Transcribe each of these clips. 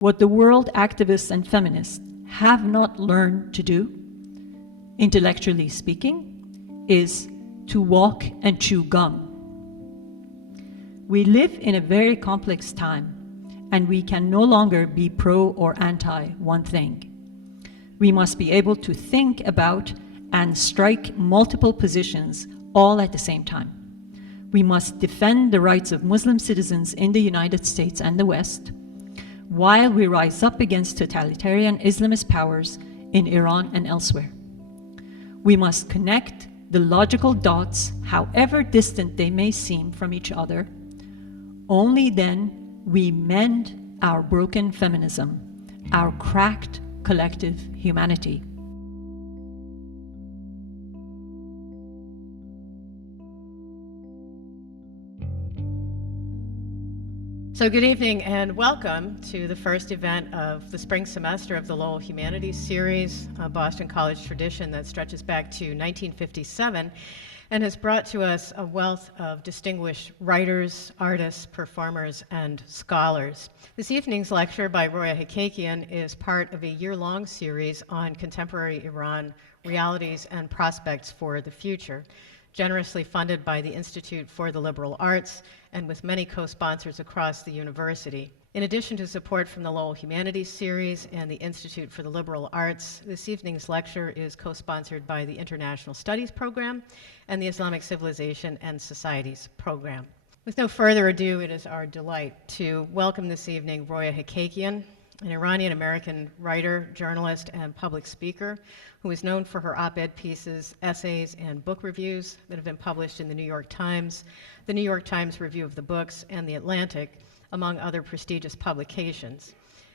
What the world activists and feminists have not learned to do, intellectually speaking, is to walk and chew gum. We live in a very complex time, and we can no longer be pro or anti one thing. We must be able to think about and strike multiple positions all at the same time. We must defend the rights of Muslim citizens in the United States and the West, while we rise up against totalitarian Islamist powers in Iran and elsewhere. We must connect the logical dots, however distant they may seem from each other. Only then we mend our broken feminism, our cracked collective humanity. So good evening and welcome to the first event of the spring semester of the Lowell Humanities Series, a Boston College tradition that stretches back to 1957 and has brought to us a wealth of distinguished writers, artists, performers, and scholars. This evening's lecture by Roya Hakakian is part of a year-long series on contemporary Iran realities and prospects for the future, generously funded by the Institute for the Liberal Arts and with many co-sponsors across the university. In addition to support from the Lowell Humanities Series and the Institute for the Liberal Arts, this evening's lecture is co-sponsored by the International Studies Program and the Islamic Civilization and Societies Program. With no further ado, it is our delight to welcome this evening Roya Hakakian, an Iranian-American writer, journalist, and public speaker who is known for her op-ed pieces, essays, and book reviews that have been published in the New York Times, the New York Times Review of the Books, and The Atlantic, among other prestigious publications.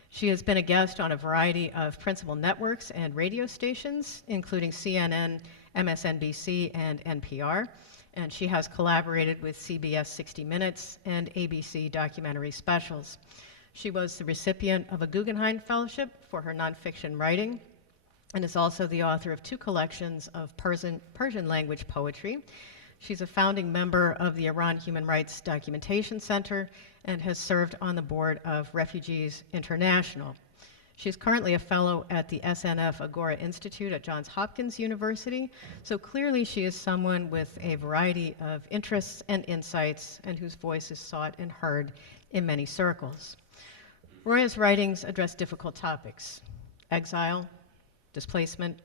She has been a guest on a variety of principal networks and radio stations, including CNN, MSNBC, and NPR, and she has collaborated with CBS 60 Minutes and ABC documentary specials. She was the recipient of a Guggenheim Fellowship for her nonfiction writing and is also the author of 2 collections of Persian language poetry. She's a founding member of the Iran Human Rights Documentation Center and has served on the board of Refugees International. She's currently a fellow at the SNF Agora Institute at Johns Hopkins University, so clearly she is someone with a variety of interests and insights and whose voice is sought and heard in many circles. Roya's writings address difficult topics: exile, displacement,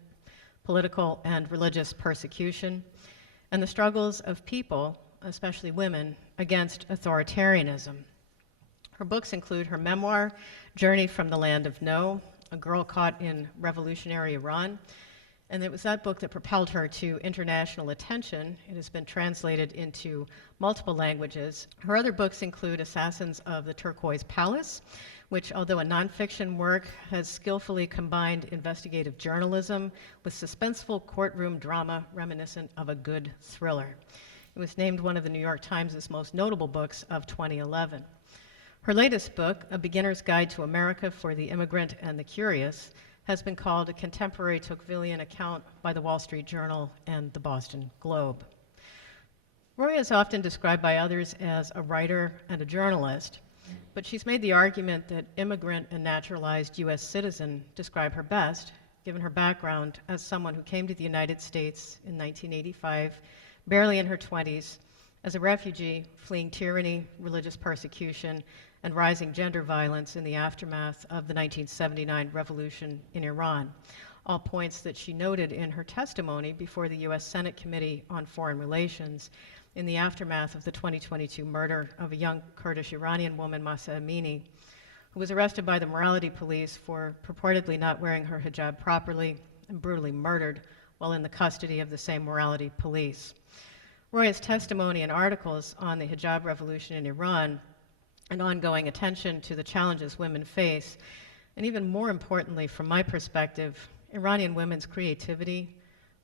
political and religious persecution, and the struggles of people, especially women, against authoritarianism. Her books include her memoir, Journey from the Land of No, A Girl Caught in Revolutionary Iran, and it was that book that propelled her to international attention. It has been translated into multiple languages. Her other books include Assassins of the Turquoise Palace, which, although a nonfiction work, has skillfully combined investigative journalism with suspenseful courtroom drama reminiscent of a good thriller. It was named one of the New York Times' most notable books of 2011. Her latest book, A Beginner's Guide to America for the Immigrant and the Curious, has been called a contemporary Tocquevilllian account by the Wall Street Journal and the Boston Globe. Roya is often described by others as a writer and a journalist, but she's made the argument that immigrant and naturalized U.S. citizen describe her best, given her background as someone who came to the United States in 1985, barely in her 20s, as a refugee fleeing tyranny, religious persecution, and rising gender violence in the aftermath of the 1979 revolution in Iran, all points that she noted in her testimony before the U.S. Senate Committee on Foreign Relations in the aftermath of the 2022 murder of a young Kurdish Iranian woman, Mahsa Amini, who was arrested by the morality police for purportedly not wearing her hijab properly and brutally murdered while in the custody of the same morality police. Roya's testimony and articles on the hijab revolution in Iran and ongoing attention to the challenges women face, and even more importantly from my perspective, Iranian women's creativity,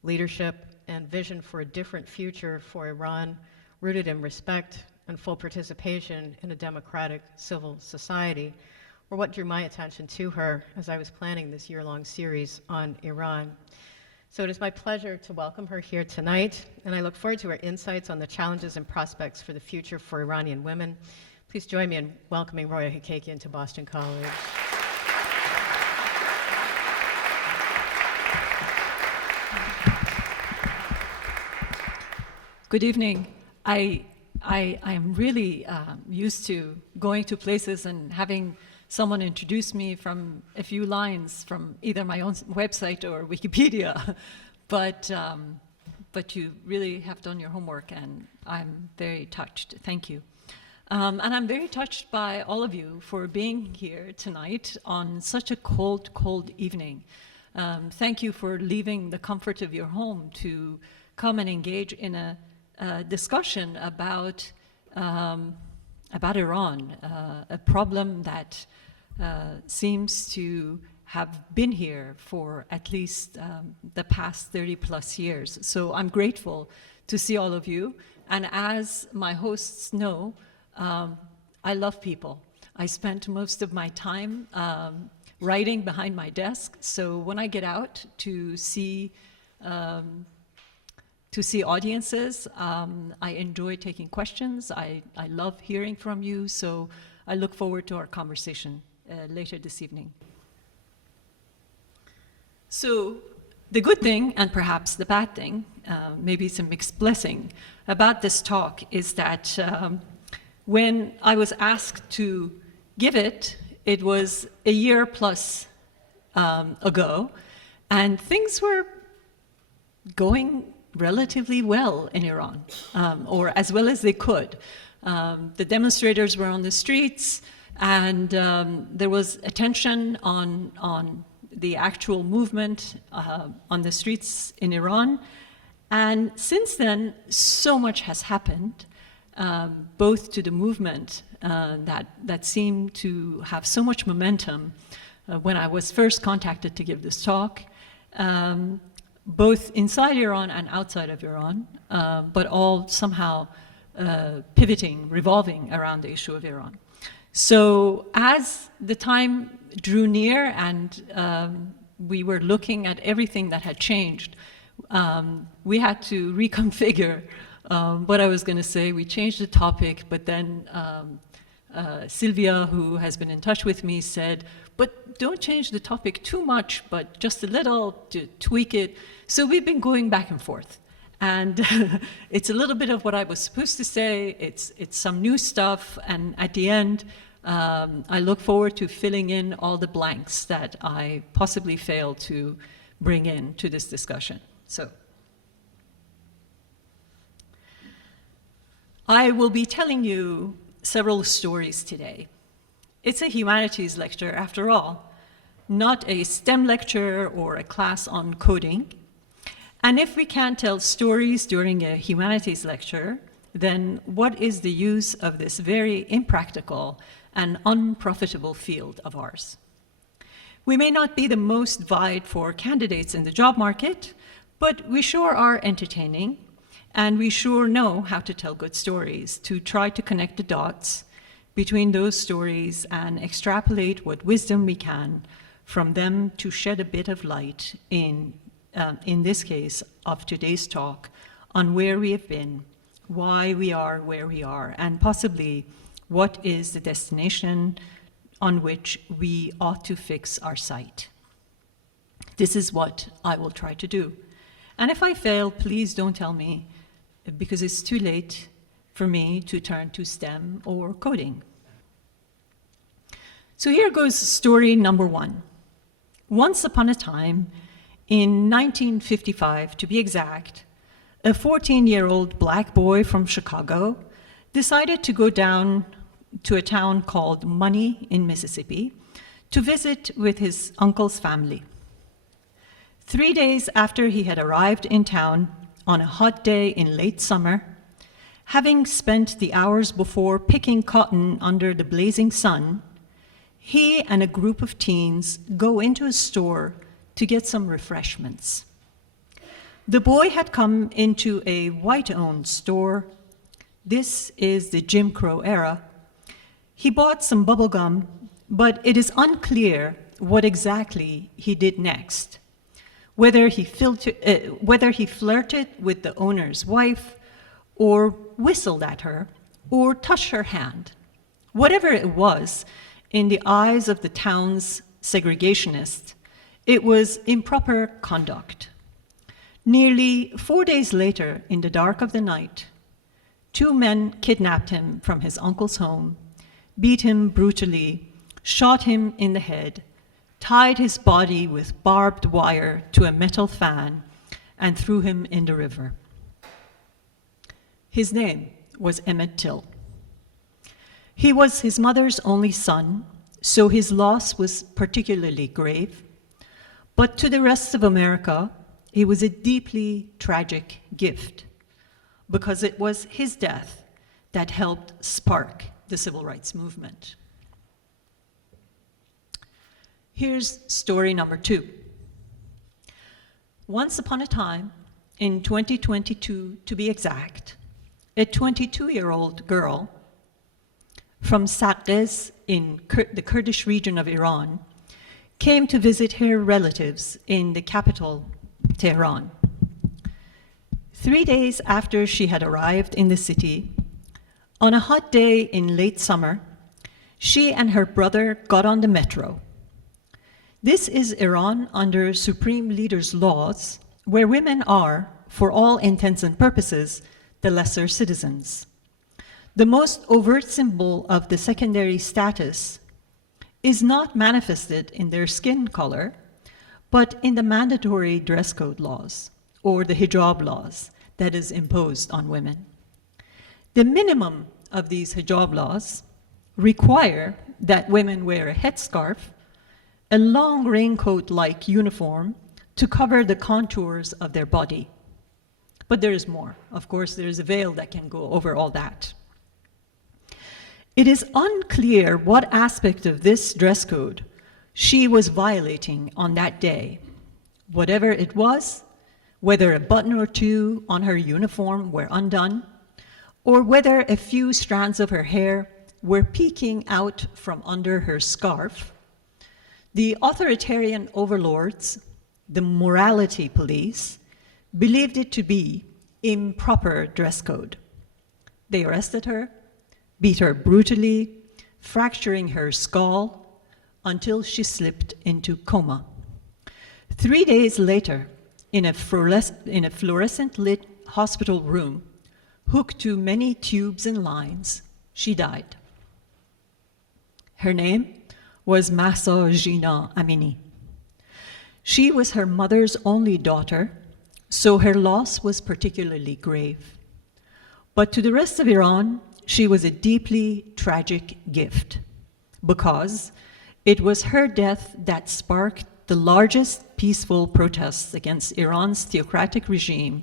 leadership, and vision for a different future for Iran, rooted in respect and full participation in a democratic civil society, were what drew my attention to her as I was planning this year-long series on Iran. So it is my pleasure to welcome her here tonight, and I look forward to her insights on the challenges and prospects for the future for Iranian women. Please join me in welcoming Roya Hakakian to Boston College. Good evening. I'm really used to going to places and having someone introduce me from a few lines from either my own website or Wikipedia, but you really have done your homework, and I'm very touched. Thank you. And I'm very touched by all of you for being here tonight on such a cold, cold evening. Thank you for leaving the comfort of your home to come and engage in a discussion about Iran, a problem that seems to have been here for at least the past 30 plus years. So I'm grateful to see all of you. And as my hosts know, I love people. I spent most of my time writing behind my desk. So when I get out to see audiences, I enjoy taking questions. I love hearing from you. So I look forward to our conversation later this evening. So the good thing, and perhaps the bad thing, maybe it's a mixed blessing, about this talk is that when I was asked to give it, it was a year plus ago, and things were going relatively well in Iran, or as well as they could. The demonstrators were on the streets, and there was attention on the actual movement on the streets in Iran. And since then, so much has happened, both to the movement that seemed to have so much momentum when I was first contacted to give this talk, both inside Iran and outside of Iran, but all somehow pivoting, revolving around the issue of Iran. So as the time drew near and we were looking at everything that had changed, we had to reconfigure what I was going to say. We changed the topic, but then Sylvia, who has been in touch with me, said, but don't change the topic too much, but just a little to tweak it. So we've been going back and forth. And it's a little bit of what I was supposed to say. It's some new stuff. And at the end, I look forward to filling in all the blanks that I possibly failed to bring in to this discussion. So I will be telling you several stories today. It's a humanities lecture, after all, not a STEM lecture or a class on coding. And if we can't tell stories during a humanities lecture, then what is the use of this very impractical and unprofitable field of ours? We may not be the most vied for candidates in the job market, but we sure are entertaining, and we sure know how to tell good stories, to try to connect the dots between those stories and extrapolate what wisdom we can from them to shed a bit of light in this case of today's talk, on where we have been, why we are where we are, and possibly what is the destination on which we ought to fix our sight. This is what I will try to do. And if I fail, please don't tell me, because it's too late for me to turn to STEM or coding. So here goes story number one. Once upon a time, in 1955 to be exact, a 14-year-old black boy from Chicago decided to go down to a town called Money in Mississippi to visit with his uncle's family. 3 days after he had arrived in town on a hot day in late summer, having spent the hours before picking cotton under the blazing sun, he and a group of teens go into a store to get some refreshments. The boy had come into a white-owned store. This is the Jim Crow era. He bought some bubble gum, but it is unclear what exactly he did next. Whether he flirted with the owner's wife, or whistled at her, or touched her hand. Whatever it was, in the eyes of the town's segregationists, it was improper conduct. Nearly 4 days later, in the dark of the night, 2 men kidnapped him from his uncle's home, beat him brutally, shot him in the head, tied his body with barbed wire to a metal fan, and threw him in the river. His name was Emmett Till. He was his mother's only son, so his loss was particularly grave. But to the rest of America, it was a deeply tragic gift, because it was his death that helped spark the civil rights movement. Here's story number 2. Once upon a time, in 2022 to be exact, a 22-year-old girl from Saqqez in the Kurdish region of Iran came to visit her relatives in the capital, Tehran. 3 days after she had arrived in the city, on a hot day in late summer, she and her brother got on the metro. This is Iran under supreme leader's laws, where women are, for all intents and purposes, the lesser citizens. The most overt symbol of the secondary status is not manifested in their skin color, but in the mandatory dress code laws, or the hijab laws, that is imposed on women. The minimum of these hijab laws require that women wear a headscarf, a long raincoat-like uniform to cover the contours of their body. But there is more. Of course, there is a veil that can go over all that. It is unclear what aspect of this dress code she was violating on that day. Whatever it was, whether a button or 2 on her uniform were undone, or whether a few strands of her hair were peeking out from under her scarf, the authoritarian overlords, the morality police, believed it to be improper dress code. They arrested her, beat her brutally, fracturing her skull until she slipped into coma. 3 days later, in a fluorescent-lit hospital room, hooked to many tubes and lines, she died. Her name was Mahsa Jina Amini. She was her mother's only daughter, so her loss was particularly grave. But to the rest of Iran, she was a deeply tragic gift, because it was her death that sparked the largest peaceful protests against Iran's theocratic regime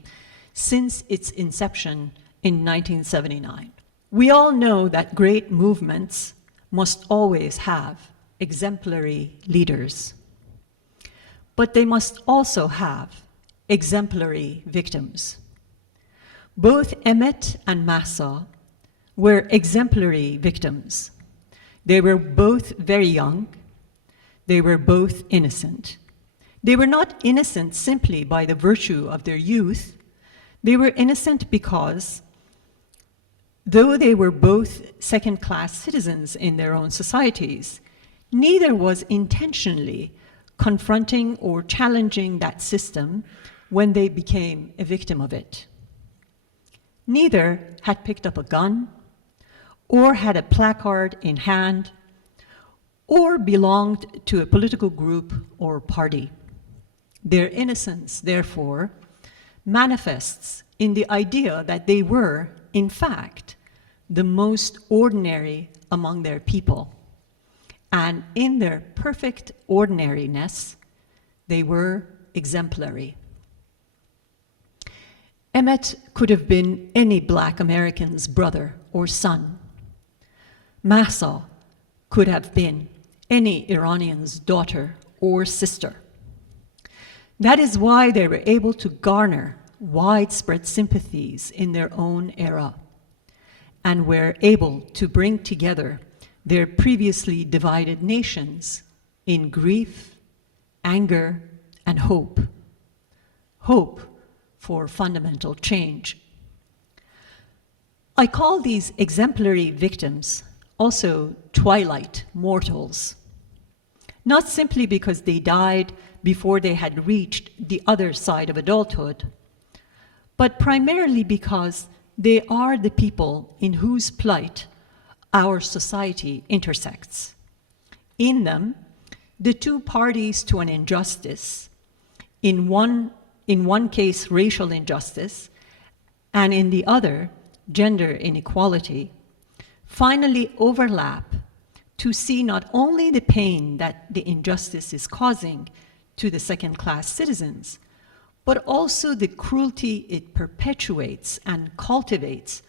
since its inception in 1979. We all know that great movements must always have exemplary leaders, but they must also have exemplary victims. Both Emmett and Mahsa were exemplary victims. They were both very young. They were both innocent. They were not innocent simply by the virtue of their youth. They were innocent because, though they were both second-class citizens in their own societies, neither was intentionally confronting or challenging that system when they became a victim of it. Neither had picked up a gun, or had a placard in hand, or belonged to a political group or party. Their innocence, therefore, manifests in the idea that they were, in fact, the most ordinary among their people. And in their perfect ordinariness, they were exemplary. Emmett could have been any Black American's brother or son. Mahsa could have been any Iranian's daughter or sister. That is why they were able to garner widespread sympathies in their own era, and were able to bring together their previously divided nations in grief, anger, and hope. Hope for fundamental change. I call these exemplary victims also twilight mortals. not simply because they died before they had reached the other side of adulthood, but primarily because they are the people in whose plight our society intersects. In them, the two parties to an injustice, in one case racial injustice, and in the other gender inequality, finally overlap to see not only the pain that the injustice is causing to the second-class citizens, but also the cruelty it perpetuates and cultivates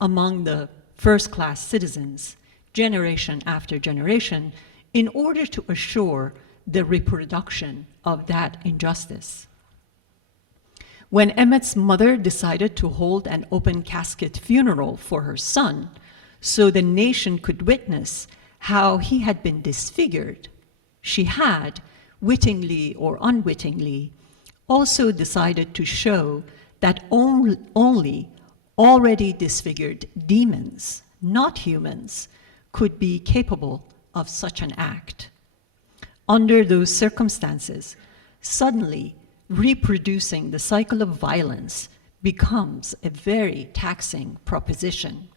among the first-class citizens, generation after generation, in order to assure the reproduction of that injustice. When Emmett's mother decided to hold an open casket funeral for her son so the nation could witness how he had been disfigured, she had, wittingly or unwittingly, also decided to show that only already disfigured demons, not humans, could be capable of such an act. Under those circumstances, suddenly reproducing the cycle of violence becomes a very taxing proposition.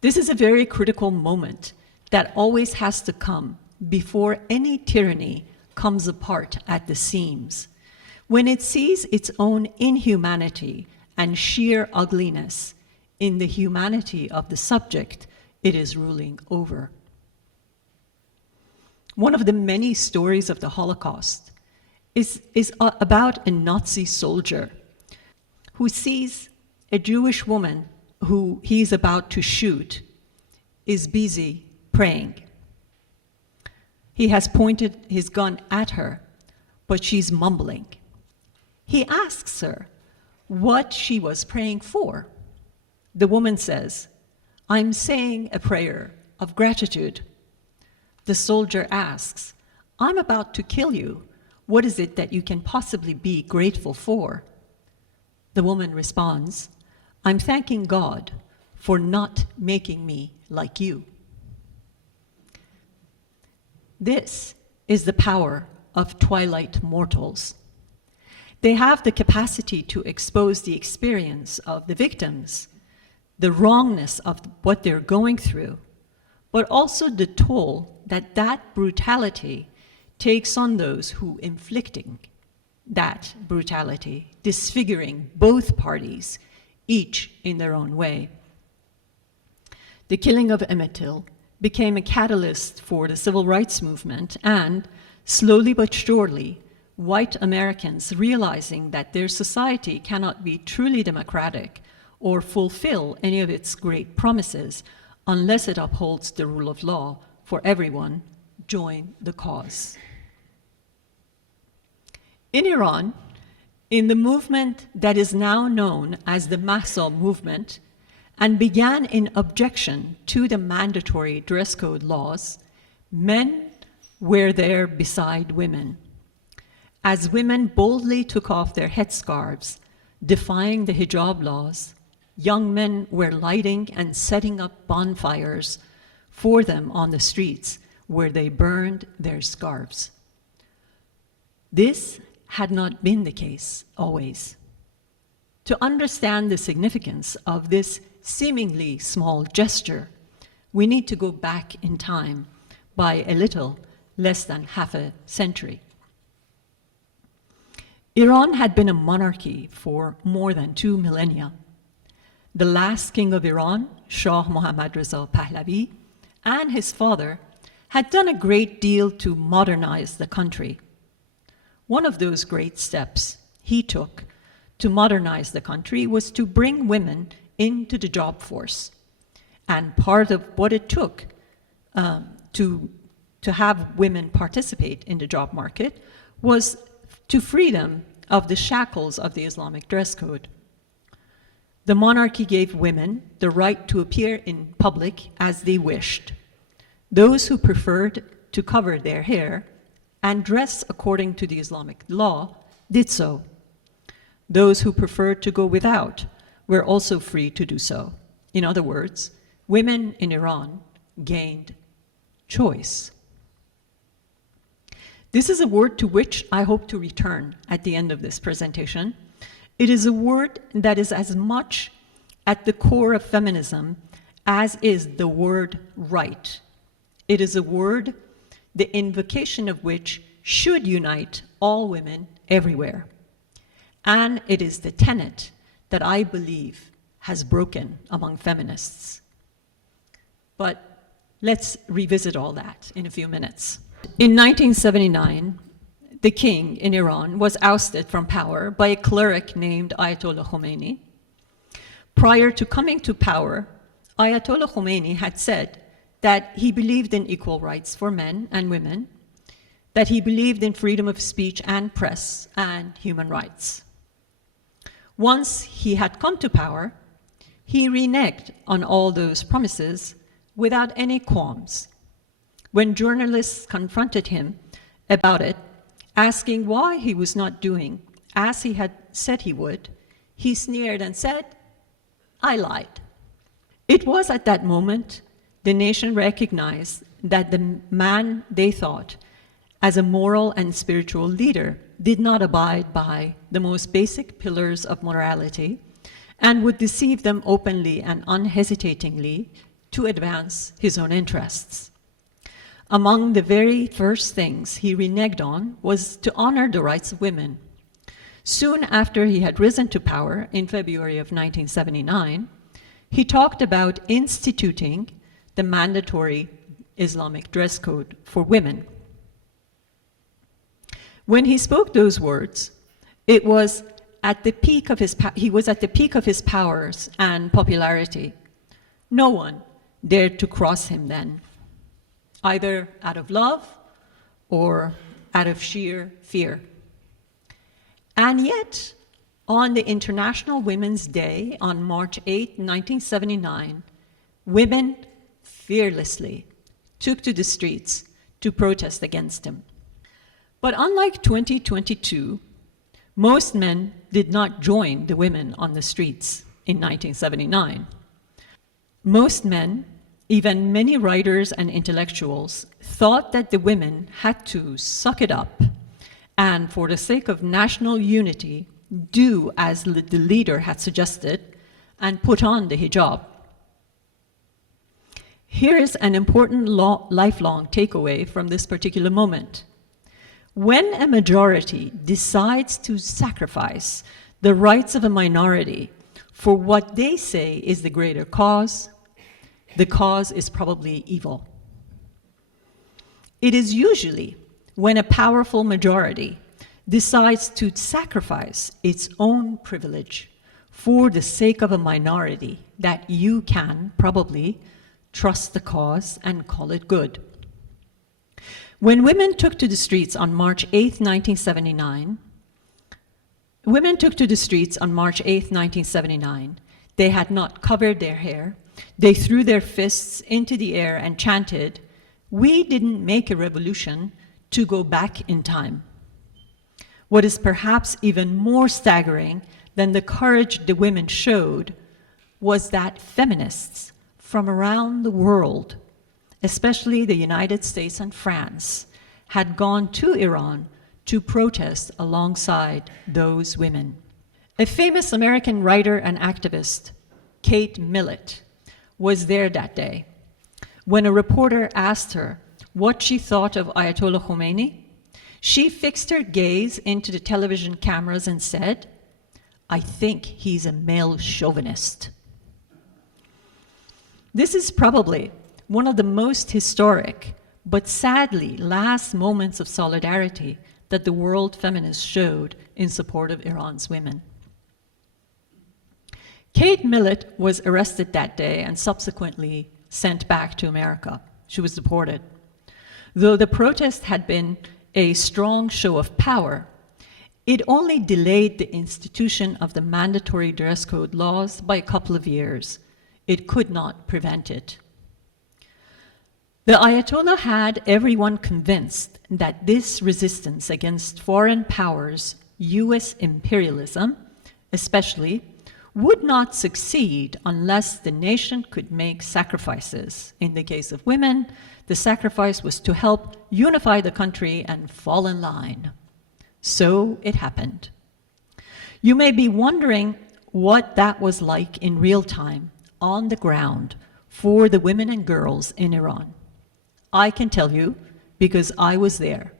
This is a very critical moment that always has to come before any tyranny comes apart at the seams, when it sees its own inhumanity and sheer ugliness in the humanity of the subject it is ruling over. One of the many stories of the Holocaust is about a Nazi soldier who sees a Jewish woman who he's about to shoot is busy praying. He has pointed his gun at her, but she's mumbling. He asks her what she was praying for. The woman says, "I'm saying a prayer of gratitude." The soldier asks, "I'm about to kill you. What is it that you can possibly be grateful for?" The woman responds, "I'm thanking God for not making me like you." This is the power of twilight mortals. They have the capacity to expose the experience of the victims, the wrongness of what they're going through, but also the toll that that brutality takes on those who inflicting that brutality, disfiguring both parties, each in their own way. The killing of Emmett Till became a catalyst for the civil rights movement, and slowly but surely, white Americans realizing that their society cannot be truly democratic or fulfill any of its great promises unless it upholds the rule of law for everyone, join the cause. In Iran, in the movement that is now known as the Mahsa movement, and began in objection to the mandatory dress code laws, men were there beside women. As women boldly took off their headscarves, defying the hijab laws, young men were lighting and setting up bonfires for them on the streets where they burned their scarves. This had not been the case always. To understand the significance of this seemingly small gesture, we need to go back in time by a little less than half a century. Iran had been a monarchy for more than 2 millennia. The last king of Iran, Shah Mohammad Reza Pahlavi, and his father had done a great deal to modernize the country. One of those great steps he took to modernize the country was to bring women into the job force. And part of what it took to have women participate in the job market was to free them of the shackles of the Islamic dress code. The monarchy gave women the right to appear in public as they wished. Those who preferred to cover their hair and dress according to the Islamic law did so. Those who preferred to go without were also free to do so. In other words, women in Iran gained choice. This is a word to which I hope to return at the end of this presentation. It is a word that is as much at the core of feminism as is the word right. It is a word, the invocation of which should unite all women everywhere. And it is the tenet that I believe has broken among feminists. But let's revisit all that in a few minutes. In 1979, the king in Iran was ousted from power by a cleric named Ayatollah Khomeini. Prior to coming to power, Ayatollah Khomeini had said that he believed in equal rights for men and women, that he believed in freedom of speech and press and human rights. Once he had come to power, he reneged on all those promises without any qualms. When journalists confronted him about it, asking why he was not doing as he had said he would, he sneered and said, "I lied." It was at that moment the nation recognized that the man they thought as a moral and spiritual leader did not abide by the most basic pillars of morality and would deceive them openly and unhesitatingly to advance his own interests. Among the very first things he reneged on was to honor the rights of women. Soon after he had risen to power in February of 1979, he talked about instituting the mandatory Islamic dress code for women. When he spoke those words, it was at the peak of his powers and popularity. No one dared to cross him then, either out of love or out of sheer fear. And yet, on the International Women's Day on March 8, 1979, women fearlessly took to the streets to protest against him. But unlike 2022, most men did not join the women on the streets in 1979. Most men, even many writers and intellectuals, thought that the women had to suck it up and, for the sake of national unity, do as the leader had suggested and put on the hijab. Here is an important lifelong takeaway from this particular moment. When a majority decides to sacrifice the rights of a minority for what they say is the greater cause, the cause is probably evil. It is usually when a powerful majority decides to sacrifice its own privilege for the sake of a minority that you can probably trust the cause and call it good. When women took to the streets on March 8, 1979, they had not covered their hair. They threw their fists into the air and chanted, "We didn't make a revolution to go back in time." What is perhaps even more staggering than the courage the women showed was that feminists from around the world, especially the United States and France, had gone to Iran to protest alongside those women. A famous American writer and activist, Kate Millett, was there that day. When a reporter asked her what she thought of Ayatollah Khomeini, she fixed her gaze into the television cameras and said, "I think he's a male chauvinist." This is probably one of the most historic, but sadly last moments of solidarity that the world feminists showed in support of Iran's women. Kate Millett was arrested that day and subsequently sent back to America. She was deported. Though the protest had been a strong show of power, it only delayed the institution of the mandatory dress code laws by a couple of years. It could not prevent it. The Ayatollah had everyone convinced that this resistance against foreign powers, US imperialism especially, would not succeed unless the nation could make sacrifices. In the case of women, The sacrifice was to help unify the country and fall in line. So it happened. You may be wondering what that was like in real time, on the ground, for the women and girls in Iran. I can tell you, because I was there,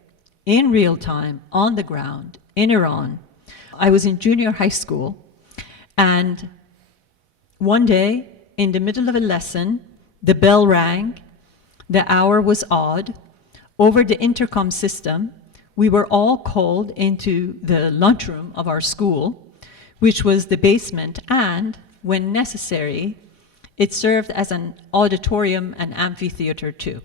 in real time, on the ground, in Iran. I was in junior high school, and one day, in the middle of a lesson, the bell rang, the hour was odd. Over the intercom system, we were all called into the lunchroom of our school, which was the basement, and, when necessary, it served as an auditorium and amphitheater too.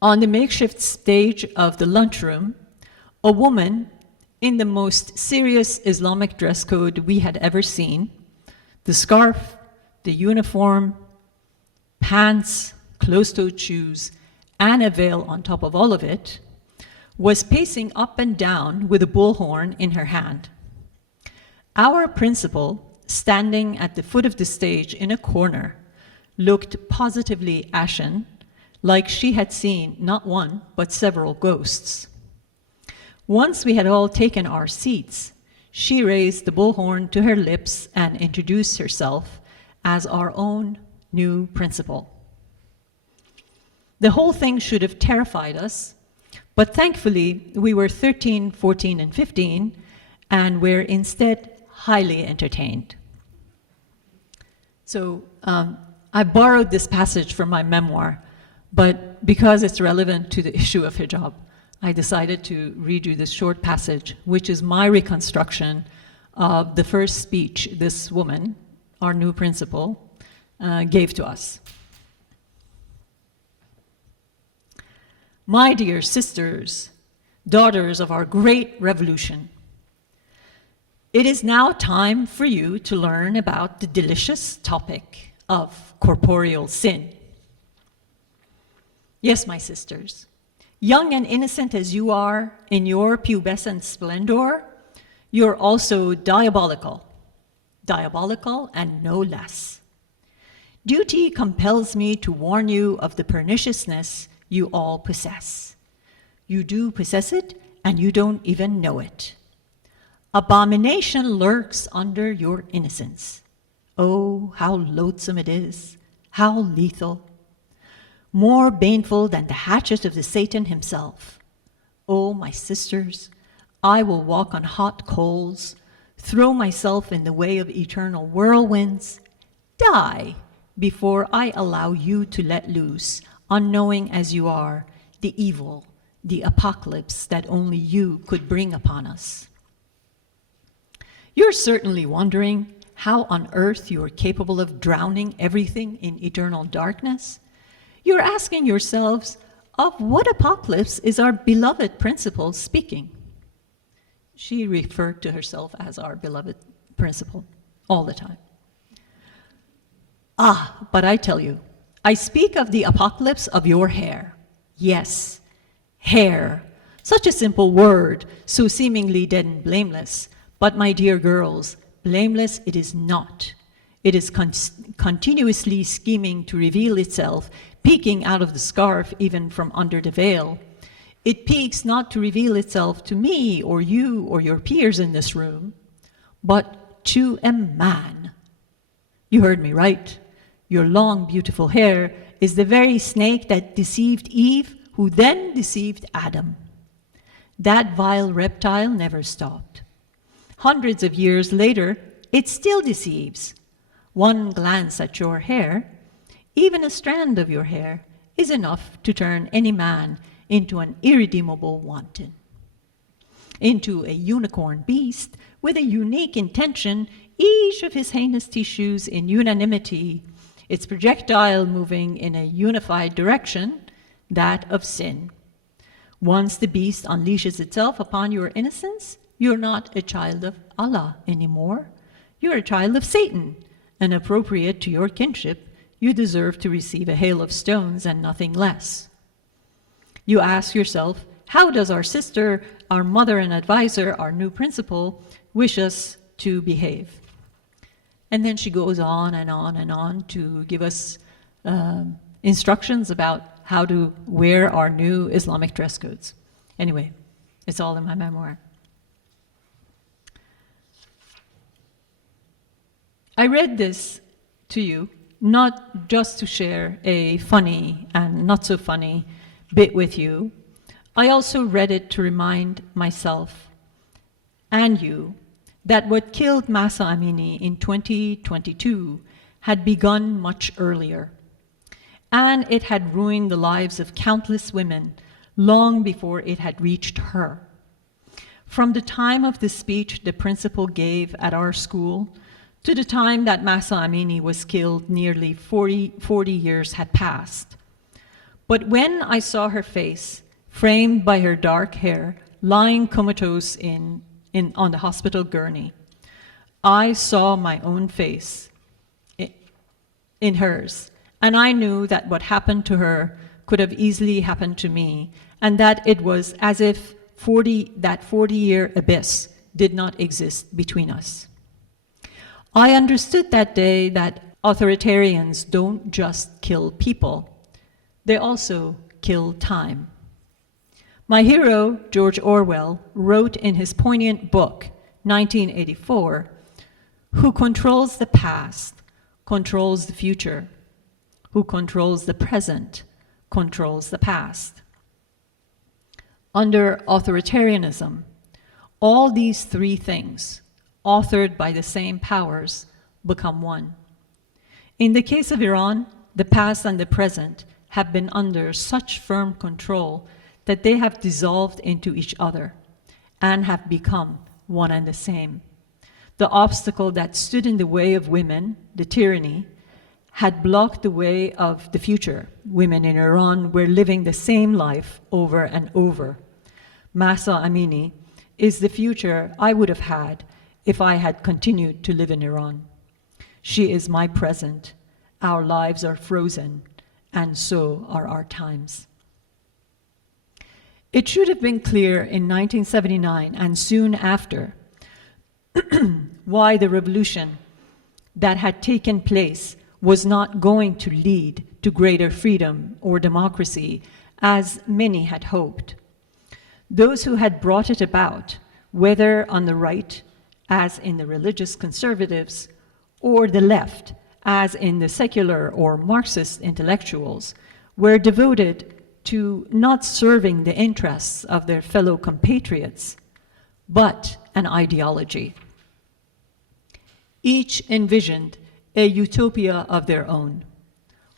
On the makeshift stage of the lunchroom, a woman in the most serious Islamic dress code we had ever seen, the scarf, the uniform, pants, closed-toed shoes, and a veil on top of all of it, was pacing up and down with a bullhorn in her hand. Our principal, standing at the foot of the stage in a corner, looked positively ashen, like she had seen not one, but several ghosts. Once we had all taken our seats, she raised the bullhorn to her lips and introduced herself as our own new principal. The whole thing should have terrified us, but thankfully we were 13, 14, and 15, and were instead highly entertained. So I borrowed this passage from my memoir, but because it's relevant to the issue of hijab, I decided to read you this short passage, which is my reconstruction of the first speech this woman, our new principal, gave to us. My dear sisters, daughters of our great revolution, it is now time for you to learn about the delicious topic of corporeal sin. Yes, my sisters, young and innocent as you are in your pubescent splendor, you're also diabolical and no less. Duty compels me to warn you of the perniciousness you all possess. You do possess it, and you don't even know it. Abomination lurks under your innocence. Oh, how loathsome it is, how lethal. More baneful than the hatchet of the Satan himself. Oh, my sisters, I will walk on hot coals, throw myself in the way of eternal whirlwinds, die before I allow you to let loose, unknowing as you are, the evil, the apocalypse that only you could bring upon us. You're certainly wondering how on earth you are capable of drowning everything in eternal darkness. You're asking yourselves, of what apocalypse is our beloved principal speaking? She referred to herself as our beloved principal all the time. Ah, but I tell you, I speak of the apocalypse of your hair. Yes, hair. Such a simple word, so seemingly dead and blameless. But my dear girls, blameless it is not. It is continuously scheming to reveal itself, peeking out of the scarf, even from under the veil. It peeks not to reveal itself to me or you or your peers in this room, but to a man. You heard me right. Your long, beautiful hair is the very snake that deceived Eve, who then deceived Adam. That vile reptile never stopped. Hundreds of years later, it still deceives. One glance at your hair, even a strand of your hair, is enough to turn any man into an irredeemable wanton, into a unicorn beast with a unique intention, each of his heinous tissues in unanimity, its projectile moving in a unified direction, that of sin. Once the beast unleashes itself upon your innocence, you're not a child of Allah anymore. You're a child of Satan, and appropriate to your kinship, you deserve to receive a hail of stones and nothing less. You ask yourself, how does our sister, our mother and advisor, our new principal, wish us to behave? And then she goes on and on and on to give us instructions about how to wear our new Islamic dress codes. Anyway, it's all in my memoir. I read this to you not just to share a funny and not so funny bit with you. I also read it to remind myself and you that what killed Mahsa Amini in 2022 had begun much earlier, and it had ruined the lives of countless women long before it had reached her. From the time of the speech the principal gave at our school to the time that Mahsa Amini was killed, nearly 40 years had passed. But when I saw her face, framed by her dark hair, lying comatose on the hospital gurney, I saw my own face in hers, and I knew that what happened to her could have easily happened to me, and that it was as if that 40-year abyss did not exist between us. I understood that day that authoritarians don't just kill people, they also kill time. My hero, George Orwell, wrote in his poignant book, 1984, "Who controls the past, controls the future. Who controls the present, controls the past." Under authoritarianism, all these three things, authored by the same powers, become one. In the case of Iran, the past and the present have been under such firm control that they have dissolved into each other and have become one and the same. The obstacle that stood in the way of women, the tyranny, had blocked the way of the future. Women in Iran were living the same life over and over. Mahsa Amini is the future I would have had if I had continued to live in Iran. She is my present. Our lives are frozen, and so are our times. It should have been clear in 1979 and soon after why the revolution that had taken place was not going to lead to greater freedom or democracy, as many had hoped. Those who had brought it about, whether on the right, as in the religious conservatives, or the left, as in the secular or Marxist intellectuals, were devoted to not serving the interests of their fellow compatriots, but an ideology. Each envisioned a utopia of their own.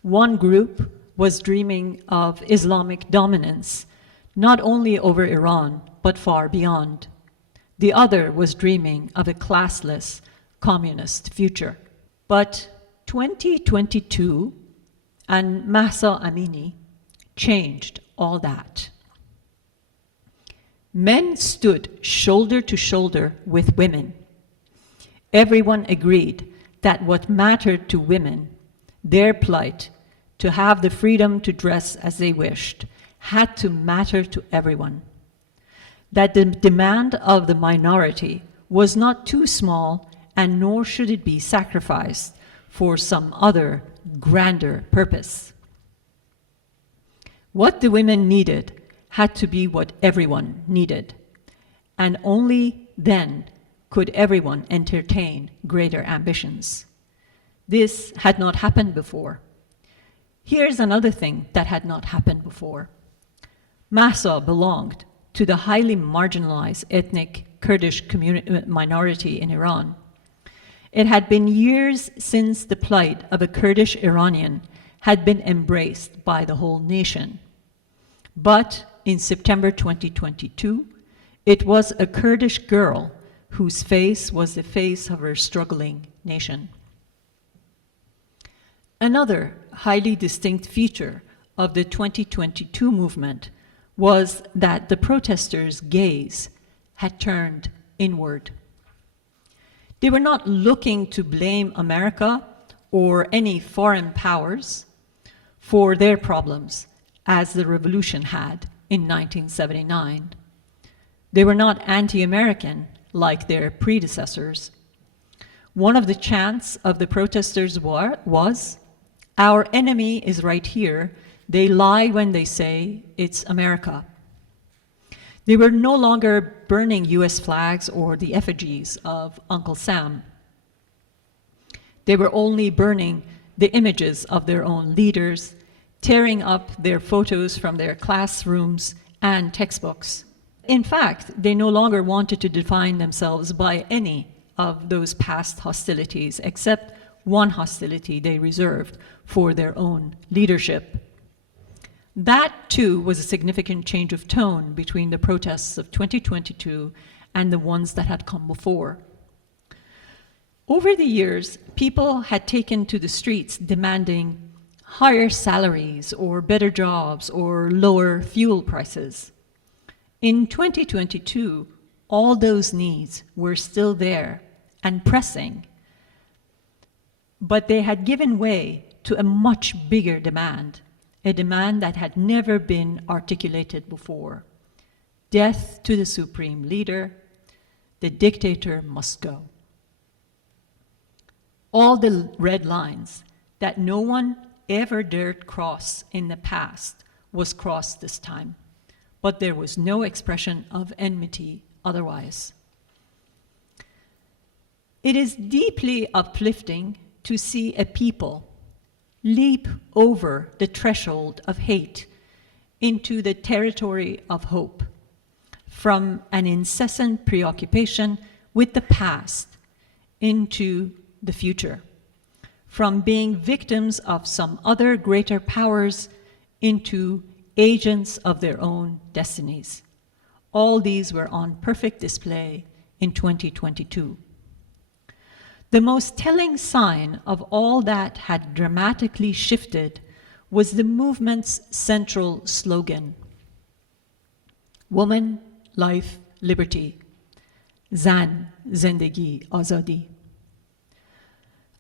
One group was dreaming of Islamic dominance, not only over Iran, but far beyond. The other was dreaming of a classless communist future. But 2022 and Mahsa Amini changed all that. Men stood shoulder to shoulder with women. Everyone agreed that what mattered to women, their plight, to have the freedom to dress as they wished, had to matter to everyone. That the demand of the minority was not too small, and nor should it be sacrificed for some other grander purpose. What the women needed had to be what everyone needed, and only then could everyone entertain greater ambitions. This had not happened before. Here's another thing that had not happened before. Mahsa belonged to the highly marginalized ethnic Kurdish minority in Iran. It had been years since the plight of a Kurdish Iranian had been embraced by the whole nation. But in September 2022, it was a Kurdish girl whose face was the face of her struggling nation. Another highly distinct feature of the 2022 movement was that the protesters' gaze had turned inward. They were not looking to blame America or any foreign powers for their problems, as the revolution had in 1979. They were not anti-American like their predecessors. One of the chants of the protesters was, Our enemy is right here. They lie when they say it's America. They were no longer burning US flags or the effigies of Uncle Sam. They were only burning the images of their own leaders, tearing up their photos from their classrooms and textbooks. In fact, they no longer wanted to define themselves by any of those past hostilities, except one hostility they reserved for their own leadership. That, too, was a significant change of tone between the protests of 2022 and the ones that had come before. Over the years, people had taken to the streets demanding higher salaries or better jobs or lower fuel prices. In 2022, all those needs were still there and pressing, but they had given way to a much bigger demand, a demand that had never been articulated before. Death to the supreme leader, the dictator must go. All the red lines that no one ever dared cross in the past was crossed this time, but there was no expression of enmity otherwise. It is deeply uplifting to see a people leap over the threshold of hate into the territory of hope, from an incessant preoccupation with the past into the future, from being victims of some other greater powers into agents of their own destinies. All these were on perfect display in 2022. The most telling sign of all that had dramatically shifted was the movement's central slogan: Woman, Life, Liberty. Zan, Zendegi, Azadi.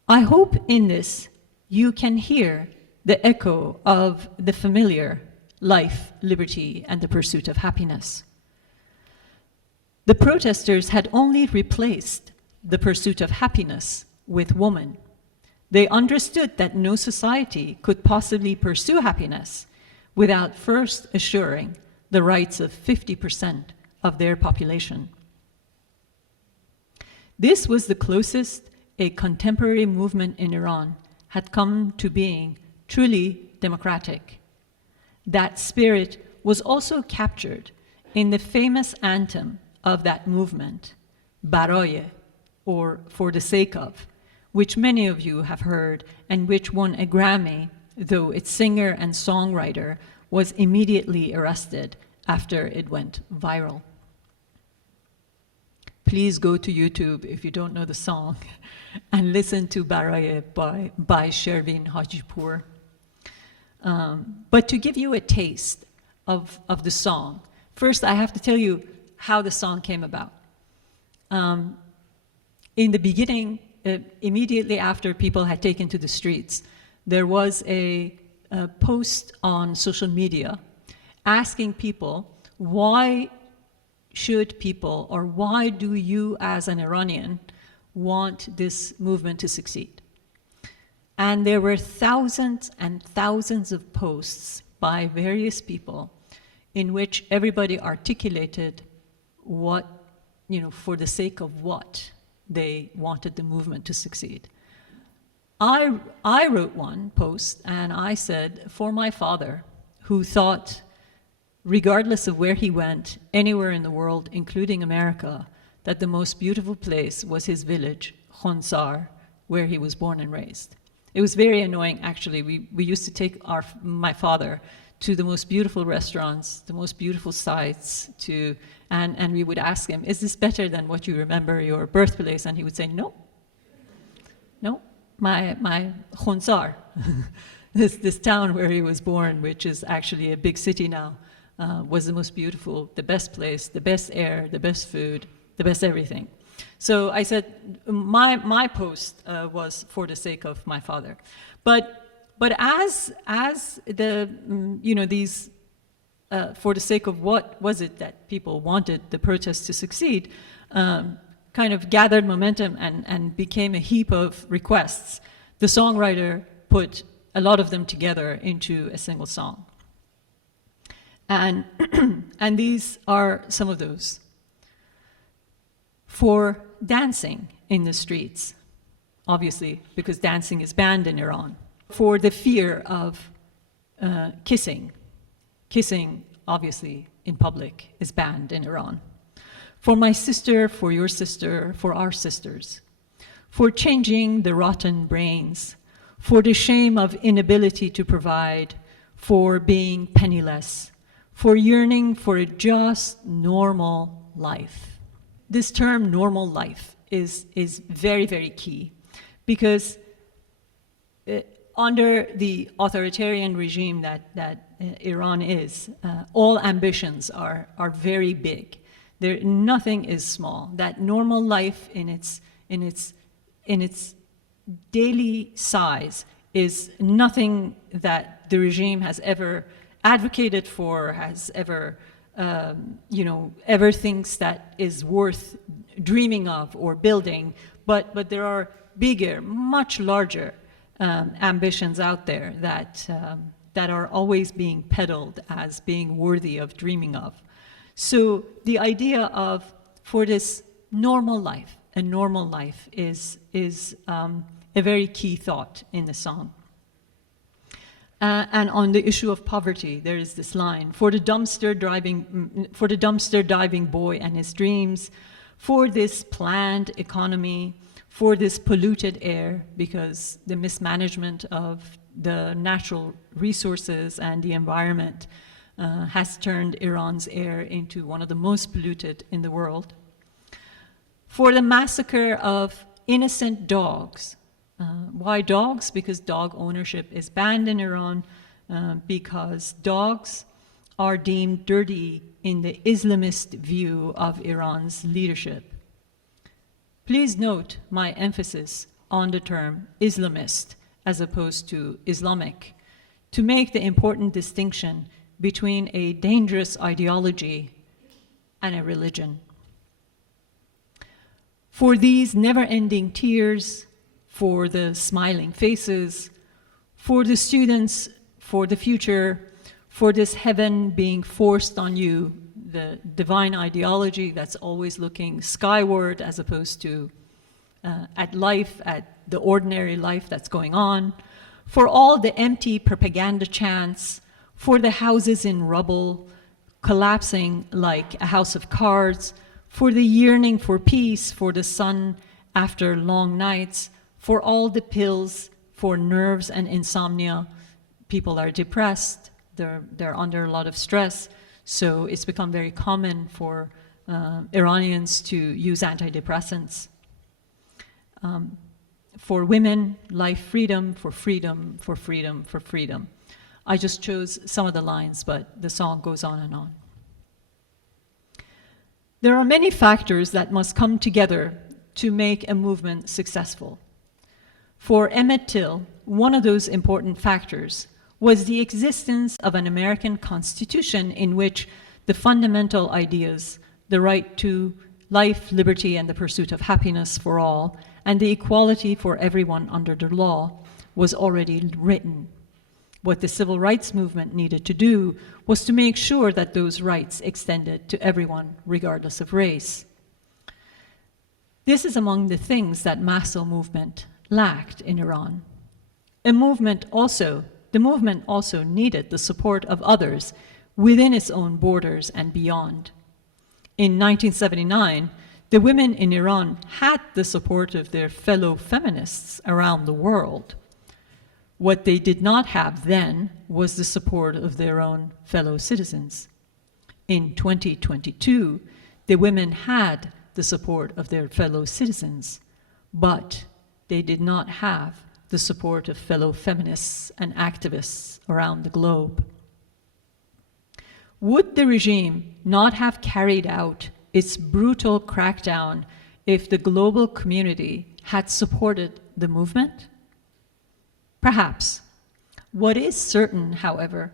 I hope in this you can hear the echo of the familiar life, liberty, and the pursuit of happiness. The protesters had only replaced the pursuit of happiness with woman. They understood that no society could possibly pursue happiness without first assuring the rights of 50% of their population. This was the closest a contemporary movement in Iran had come to being truly democratic. That spirit was also captured in the famous anthem of that movement, Baraye, or For the Sake of, which many of you have heard and which won a Grammy, though its singer and songwriter was immediately arrested after it went viral. Please go to YouTube if you don't know the song and listen to Baraye by Shervin Hajipur. But to give you a taste of the song, first I have to tell you how the song came about. In the beginning, immediately after people had taken to the streets, there was a post on social media asking people, why should people, or why do you as an Iranian want this movement to succeed? And there were thousands and thousands of posts by various people in which everybody articulated what, for the sake of what they wanted the movement to succeed. I wrote one post and I said, for my father, who thought, regardless of where he went, anywhere in the world, including America, that the most beautiful place was his village, Khonsar, where he was born and raised. It was very annoying, actually. We used to take my father to the most beautiful restaurants, the most beautiful sites, and we would ask him, is this better than what you remember your birthplace? And he would say, no, my Khonsar, this town where he was born, which is actually a big city now, was the most beautiful, the best place, the best air, the best food, the best everything. So I said, my post was for the sake of my father. But as the, these, for the sake of what was it that people wanted the protests to succeed, kind of gathered momentum and became a heap of requests, the songwriter put a lot of them together into a single song. And, and these are some of those. For dancing in the streets, obviously, because dancing is banned in Iran. For the fear of kissing. Kissing, obviously, in public is banned in Iran. For my sister, for your sister, for our sisters. For changing the rotten brains. For the shame of inability to provide. For being penniless. For yearning for a just, normal life. This term, normal life, is very, very key, because under the authoritarian regime that Iran is, all ambitions are very big. Nothing is small. That normal life in its daily size is nothing that the regime has ever advocated for, has ever ever thinks that is worth dreaming of or building, but there are bigger, much larger ambitions out there that are always being peddled as being worthy of dreaming of. So the idea of, for this normal life, a normal life is a very key thought in the song. And on the issue of poverty, there is this line: for the dumpster diving boy and his dreams, for this planned economy, for this polluted air, because the mismanagement of the natural resources and the environment has turned Iran's air into one of the most polluted in the world. For the massacre of innocent dogs. Why dogs? Because dog ownership is banned in Iran, because dogs are deemed dirty in the Islamist view of Iran's leadership. Please note my emphasis on the term Islamist as opposed to Islamic, to make the important distinction between a dangerous ideology and a religion. For these never-ending tears, for the smiling faces, for the students, for the future, for this heaven being forced on you, the divine ideology that's always looking skyward as opposed to at life, at the ordinary life that's going on, for all the empty propaganda chants, for the houses in rubble, collapsing like a house of cards, for the yearning for peace, for the sun after long nights, for all the pills for nerves and insomnia. People are depressed, they're under a lot of stress, so it's become very common for Iranians to use antidepressants. For women, life, freedom, for freedom, for freedom, for freedom. I just chose some of the lines, but the song goes on and on. There are many factors that must come together to make a movement successful. For Emmett Till, one of those important factors was the existence of an American Constitution in which the fundamental ideas, the right to life, liberty, and the pursuit of happiness for all, and the equality for everyone under the law, was already written. What the civil rights movement needed to do was to make sure that those rights extended to everyone, regardless of race. This is among the things that Massow movement lacked in Iran. The movement also needed the support of others within its own borders and beyond. In 1979, the women in Iran had the support of their fellow feminists around the world. What they did not have then was the support of their own fellow citizens. In 2022, the women had the support of their fellow citizens, but they did not have the support of fellow feminists and activists around the globe. Would the regime not have carried out its brutal crackdown if the global community had supported the movement? Perhaps. What is certain, however,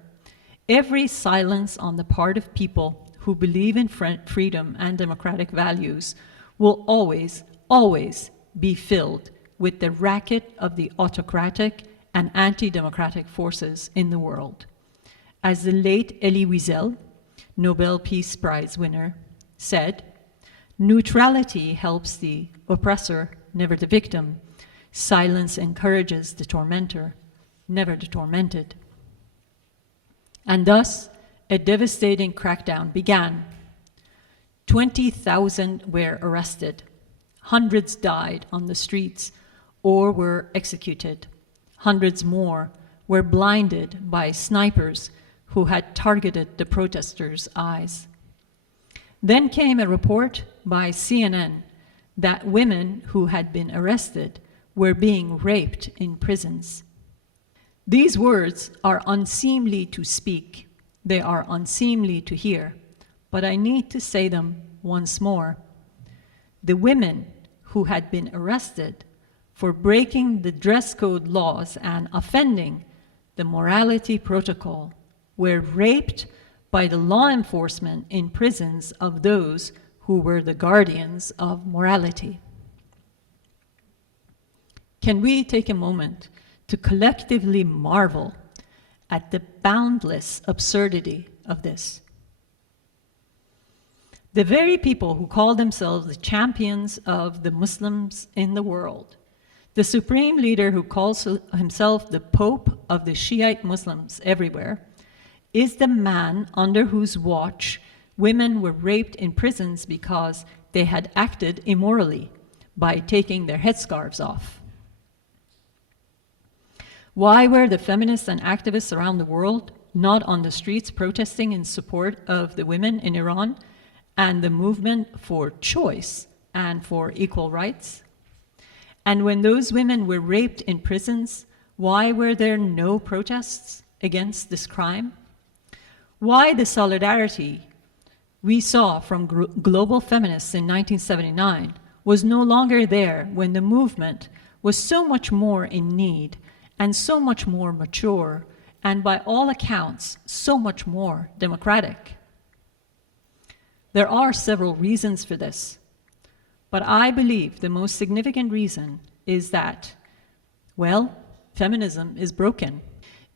every silence on the part of people who believe in freedom and democratic values will always, always be filled with the racket of the autocratic and anti-democratic forces in the world. As the late Elie Wiesel, Nobel Peace Prize winner, said, "Neutrality helps the oppressor, never the victim. Silence encourages the tormentor, never the tormented." And thus, a devastating crackdown began. 20,000 were arrested. Hundreds died on the streets or were executed. Hundreds more were blinded by snipers who had targeted the protesters' eyes. Then came a report by CNN that women who had been arrested were being raped in prisons. These words are unseemly to speak. They are unseemly to hear, but I need to say them once more. The women who had been arrested for breaking the dress code laws and offending the morality protocol were raped by the law enforcement in prisons of those who were the guardians of morality. Can we take a moment to collectively marvel at the boundless absurdity of this? The very people who call themselves the champions of the Muslims in the world, the supreme leader who calls himself the Pope of the Shiite Muslims everywhere, is the man under whose watch women were raped in prisons because they had acted immorally by taking their headscarves off. Why were the feminists and activists around the world not on the streets protesting in support of the women in Iran and the movement for choice and for equal rights? And when those women were raped in prisons, why were there no protests against this crime? Why the solidarity we saw from global feminists in 1979 was no longer there when the movement was so much more in need and so much more mature, and by all accounts, so much more democratic? There are several reasons for this, but I believe the most significant reason is that, well, feminism is broken.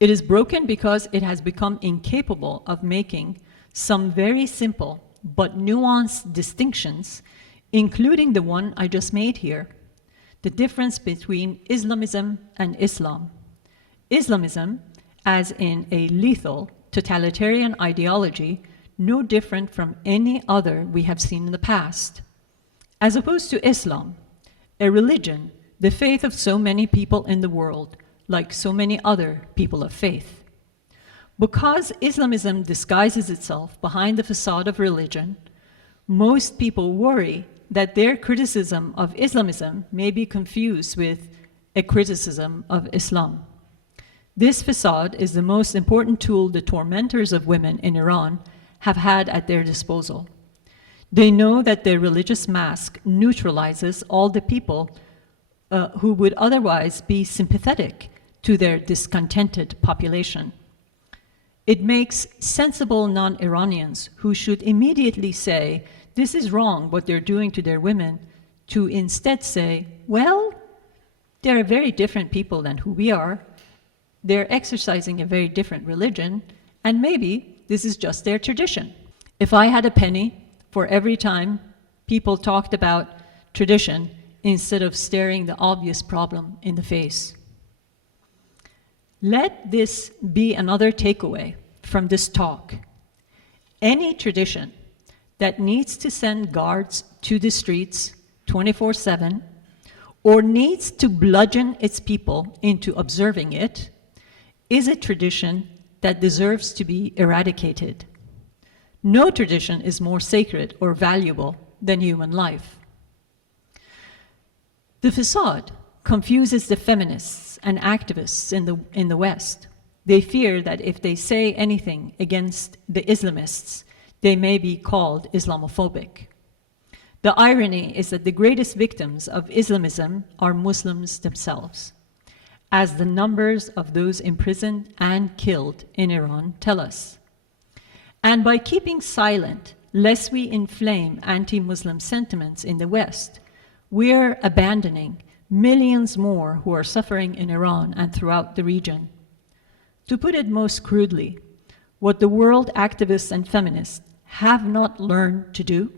It is broken because it has become incapable of making some very simple but nuanced distinctions, including the one I just made here, the difference between Islamism and Islam. Islamism, as in a lethal, totalitarian ideology, no different from any other we have seen in the past, as opposed to Islam, a religion, the faith of so many people in the world, like so many other people of faith. Because Islamism disguises itself behind the facade of religion, most people worry that their criticism of Islamism may be confused with a criticism of Islam. This facade is the most important tool the tormentors of women in Iran have had at their disposal. They know that their religious mask neutralizes all the people who would otherwise be sympathetic to their discontented population. It makes sensible non-Iranians who should immediately say, this is wrong what they're doing to their women, to instead say, well, they're very different people than who we are. They're exercising a very different religion, and maybe this is just their tradition. If I had a penny for every time people talked about tradition instead of staring the obvious problem in the face. Let this be another takeaway from this talk. Any tradition that needs to send guards to the streets 24/7 or needs to bludgeon its people into observing it is a tradition that deserves to be eradicated. No tradition is more sacred or valuable than human life. The facade confuses the feminists and activists in the West. They fear that if they say anything against the Islamists, they may be called Islamophobic. The irony is that the greatest victims of Islamism are Muslims themselves, as the numbers of those imprisoned and killed in Iran tell us. And by keeping silent, lest we inflame anti-Muslim sentiments in the West, we're abandoning millions more who are suffering in Iran and throughout the region. To put it most crudely, what the world activists and feminists have not learned to do,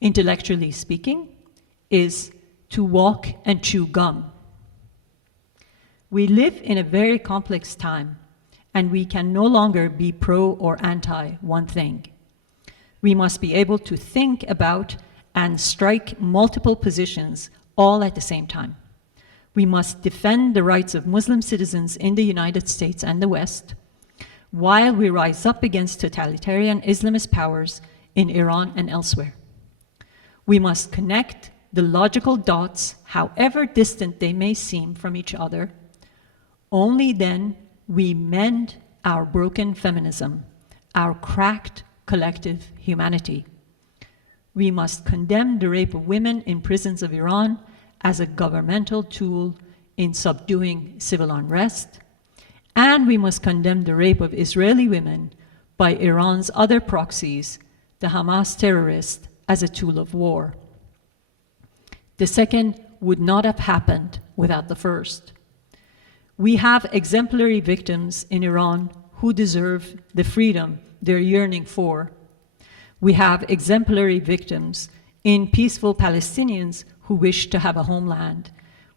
intellectually speaking, is to walk and chew gum. We live in a very complex time, and we can no longer be pro or anti one thing. We must be able to think about and strike multiple positions all at the same time. We must defend the rights of Muslim citizens in the United States and the West, while we rise up against totalitarian Islamist powers in Iran and elsewhere. We must connect the logical dots, however distant they may seem from each other. Only then we mend our broken feminism, our cracked collective humanity. We must condemn the rape of women in prisons of Iran as a governmental tool in subduing civil unrest, and we must condemn the rape of Israeli women by Iran's other proxies, the Hamas terrorists, as a tool of war. The second would not have happened without the first. We have exemplary victims in Iran who deserve the freedom they're yearning for. We have exemplary victims in peaceful Palestinians who wish to have a homeland.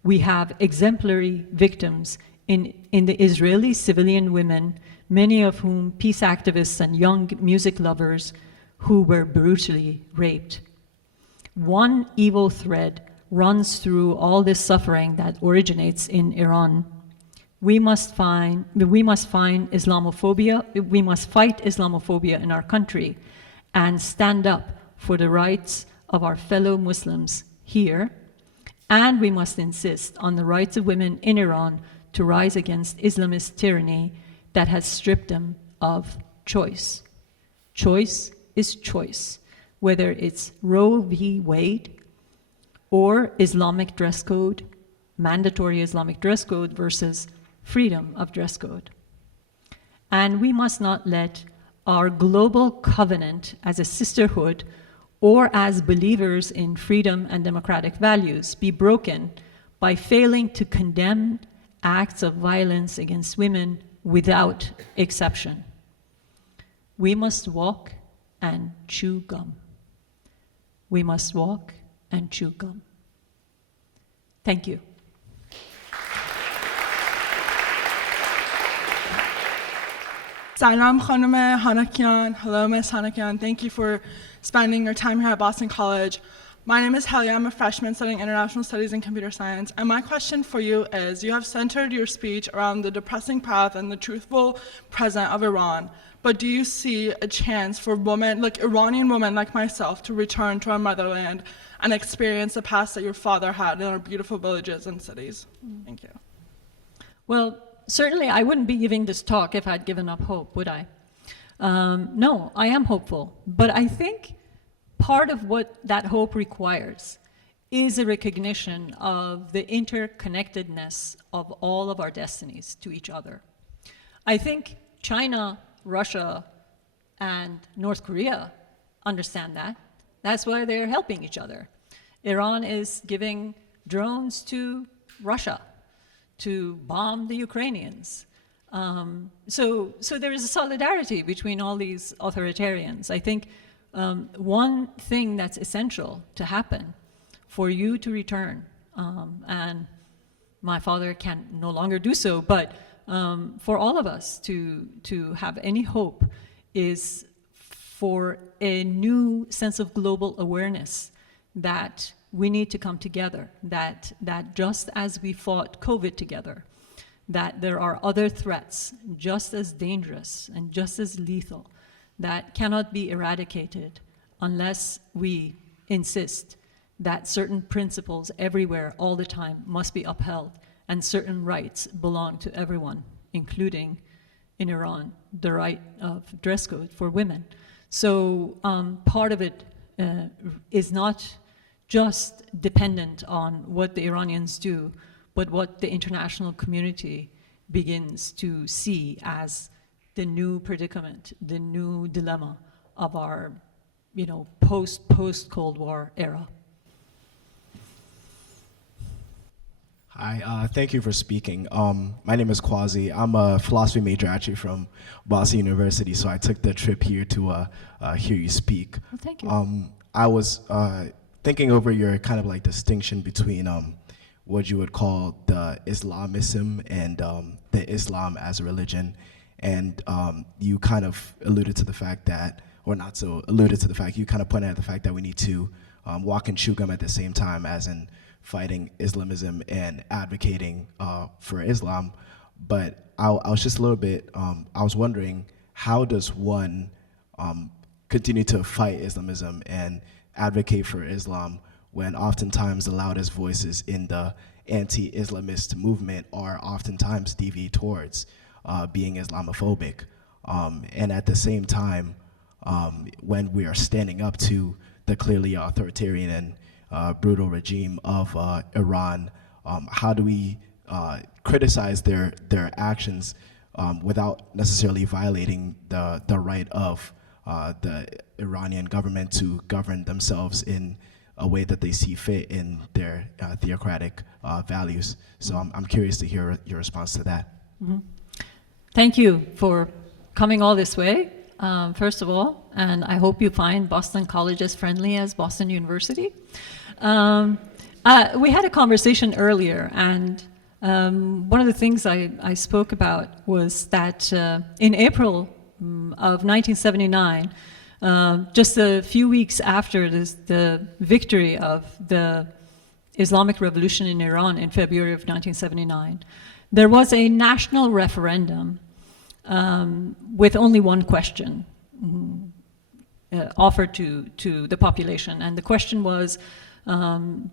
We have exemplary victims in the Israeli civilian women, many of whom peace activists and young music lovers who were brutally raped. One evil thread runs through all this suffering that originates in Iran. We must fight Islamophobia in our country and stand up for the rights of our fellow Muslims here. And we must insist on the rights of women in Iran to rise against Islamist tyranny that has stripped them of choice. Choice is choice, whether it's Roe v. Wade or Islamic dress code, mandatory Islamic dress code versus freedom of dress code. And we must not let our global covenant as a sisterhood or as believers in freedom and democratic values be broken by failing to condemn acts of violence against women without exception. We must walk and chew gum. We must walk and chew gum. Thank you. Salam Khanum Hakakian. Hello, Ms. Hakakian. Thank you for spending your time here at Boston College. My name is Helia. I'm a freshman studying international studies and computer science. And my question for you is, you have centered your speech around the depressing path and the truthful present of Iran. But do you see a chance for women, like Iranian women like myself, to return to our motherland and experience the past that your father had in our beautiful villages and cities? Thank you. Well, certainly I wouldn't be giving this talk if I'd given up hope, would I? No, I am hopeful. But I think part of what that hope requires is a recognition of the interconnectedness of all of our destinies to each other. I think China, Russia, and North Korea understand that. That's why they're helping each other. Iran is giving drones to Russia to bomb the Ukrainians. So there is a solidarity between all these authoritarians. I think one thing that's essential to happen for you to return, and my father can no longer do so, but for all of us to have any hope is for a new sense of global awareness that we need to come together, that just as we fought COVID together, that there are other threats just as dangerous and just as lethal that cannot be eradicated unless we insist that certain principles everywhere all the time must be upheld and certain rights belong to everyone, including in Iran, the right of dress code for women. So part of it is not just dependent on what the Iranians do, but what the international community begins to see as the new predicament, the new dilemma of our, post-Cold War era. Hi, thank you for speaking. My name is Quasi. I'm a philosophy major actually from Boston University, so I took the trip here to hear you speak. Well, thank you. I was thinking over your kind of like distinction between what you would call the Islamism and the Islam as a religion, and you kind of alluded to the fact that, or not so alluded to the fact, you kind of pointed at the fact that we need to walk and chew gum at the same time, as in fighting Islamism and advocating for Islam. But I was just a little bit, I was wondering, how does one continue to fight Islamism and advocate for Islam when oftentimes the loudest voices in the anti-Islamist movement are oftentimes deviate towards being Islamophobic? And at the same time, when we are standing up to the clearly authoritarian and brutal regime of Iran, how do we criticize their actions without necessarily violating the right of the Iranian government to govern themselves in a way that they see fit in their theocratic values? So I'm curious to hear your response to that. Mm-hmm. Thank you for coming all this way, first of all, and I hope you find Boston College as friendly as Boston University. We had a conversation earlier, and one of the things I spoke about was that in April of 1979, just a few weeks after the victory of the Islamic Revolution in Iran in February of 1979, there was a national referendum with only one question offered to the population, and the question was,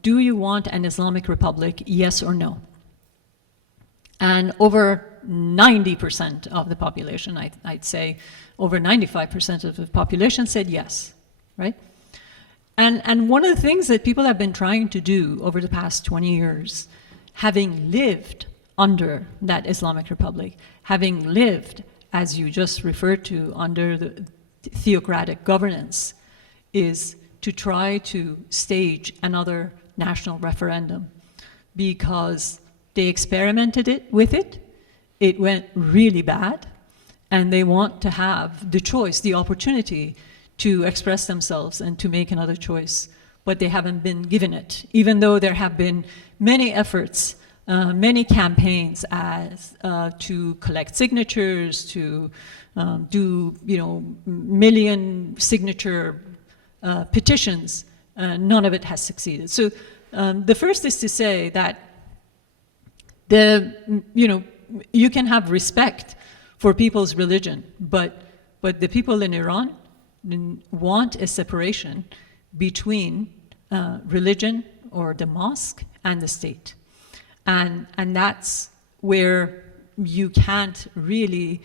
do you want an Islamic Republic, yes or no? And over 90% of the population, I'd say over 95% of the population said yes, right? And one of the things that people have been trying to do over the past 20 years, having lived under that Islamic Republic, having lived, as you just referred to, under the theocratic governance, is to try to stage another national referendum, because they experimented with it, it went really bad, and they want to have the choice, the opportunity to express themselves and to make another choice, but they haven't been given it, even though there have been many efforts, many campaigns as to collect signatures, to do million signature petitions. None of it has succeeded. So the first is to say that you can have respect for people's religion, but the people in Iran want a separation between religion or the mosque and the state. And that's where you can't really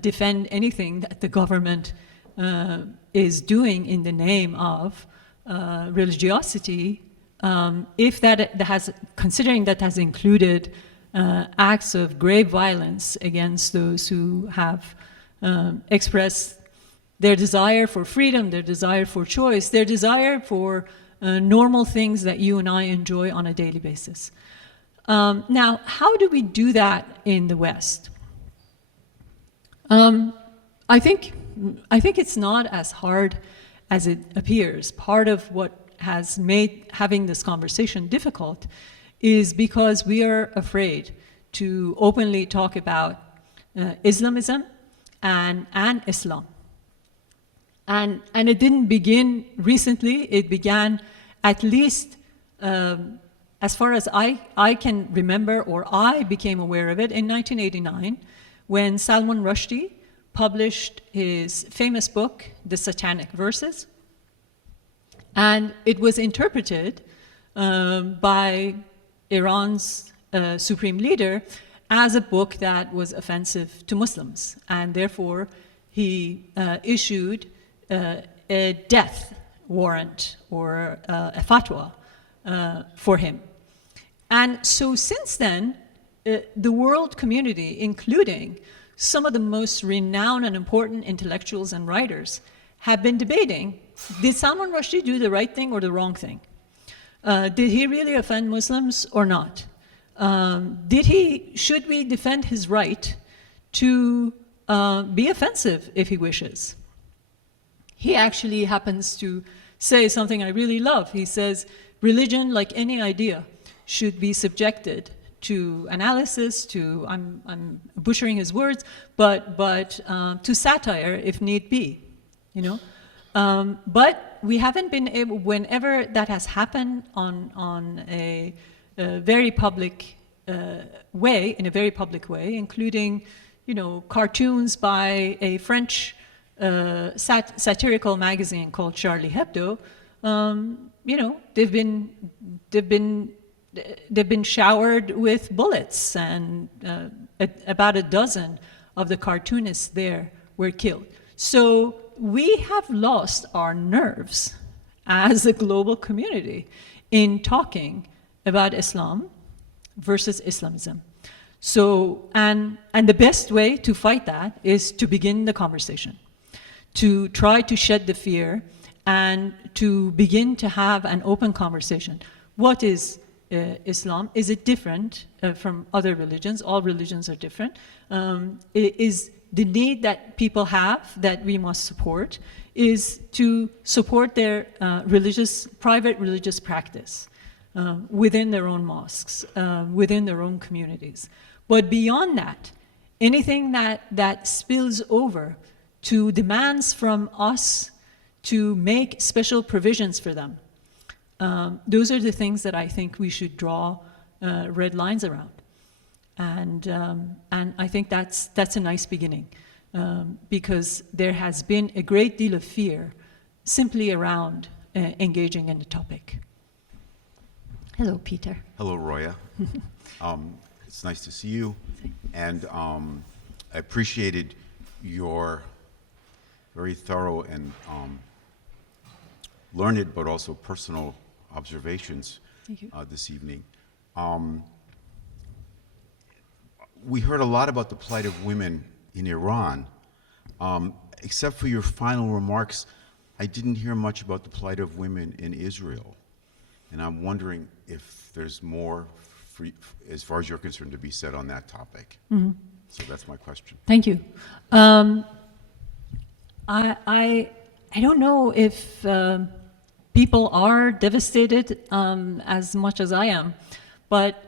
defend anything that the government is doing in the name of religiosity, if that has, considering that has included acts of grave violence against those who have expressed their desire for freedom, their desire for choice, their desire for normal things that you and I enjoy on a daily basis. Now, how do we do that in the West? I think it's not as hard as it appears. Part of what has made having this conversation difficult is because we are afraid to openly talk about Islamism and Islam. And it didn't begin recently. It began, at least as far as I can remember, or I became aware of it, in 1989, when Salman Rushdie published his famous book, The Satanic Verses. And it was interpreted by Iran's supreme leader as a book that was offensive to Muslims. And therefore, he issued a death warrant or a fatwa for him. And so since then, the world community, including some of the most renowned and important intellectuals and writers, have been debating, did Salman Rushdie do the right thing or the wrong thing? Did he really offend Muslims or not? Should we defend his right to be offensive if he wishes? He actually happens to say something I really love. He says, religion, like any idea, should be subjected to analysis, to, I'm butchering his words, but to satire if need be, you know? But we haven't been able, whenever that has happened on a very public way, in a very public way, including, you know, cartoons by a French satirical magazine called Charlie Hebdo, you know, they've been showered with bullets, and about a dozen of the cartoonists there were killed. So we have lost our nerves as a global community in talking about Islam versus Islamism. So, and the best way to fight that is to begin the conversation, to try to shed the fear and to begin to have an open conversation. What is Islam? Is it different from other religions? All religions are different. Is the need that people have that we must support is to support their private religious practice within their own mosques, within their own communities. But beyond that, anything that spills over to demands from us to make special provisions for them, those are the things that I think we should draw red lines around. And I think that's a nice beginning, because there has been a great deal of fear simply around engaging in the topic. Hello, Peter. Hello, Roya. It's nice to see you, and I appreciated your very thorough and learned but also personal observations this evening. We heard a lot about the plight of women in Iran. Except for your final remarks, I didn't hear much about the plight of women in Israel. And I'm wondering if there's more, as far as you're concerned, to be said on that topic. Mm-hmm. So that's my question. Thank you. I don't know if people are devastated as much as I am, but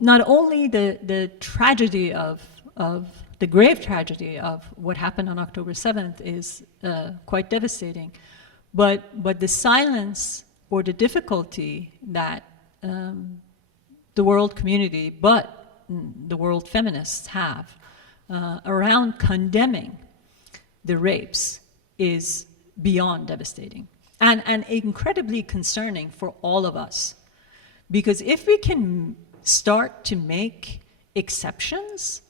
not only the tragedy of the grave tragedy of what happened on October 7th is quite devastating, but the silence or the difficulty that the world community, but the world feminists have around condemning the rapes is beyond devastating and incredibly concerning for all of us. Because if we can start to make exceptions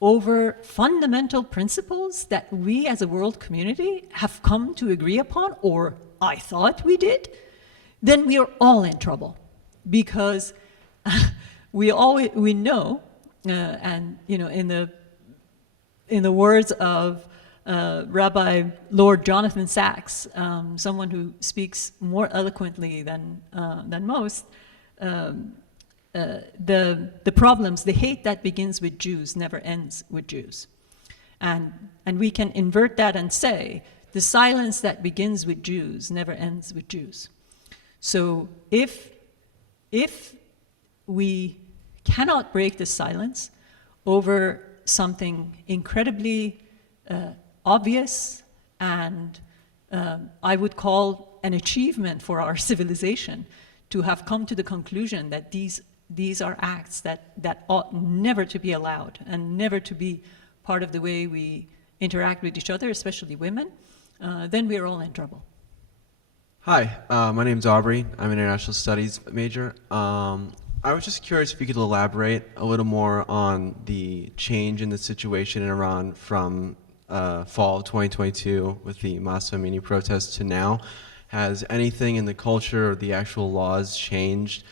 over fundamental principles that we as a world community have come to agree upon, or I thought we did, then we are all in trouble. Because we know, and you know, in the words of Rabbi Lord Jonathan Sacks, someone who speaks more eloquently than most, the problems, the hate that begins with Jews never ends with Jews. And we can invert that and say, the silence that begins with Jews never ends with Jews. So if we cannot break the silence over something incredibly obvious and I would call an achievement for our civilization to have come to the conclusion that these are acts that ought never to be allowed and never to be part of the way we interact with each other, especially women, then we are all in trouble. Hi, my name's Aubrey. I'm an international studies major. I was just curious if you could elaborate a little more on the change in the situation in Iran from fall of 2022 with the Mahsa Amini protests to now. Has anything in the culture or the actual laws changed,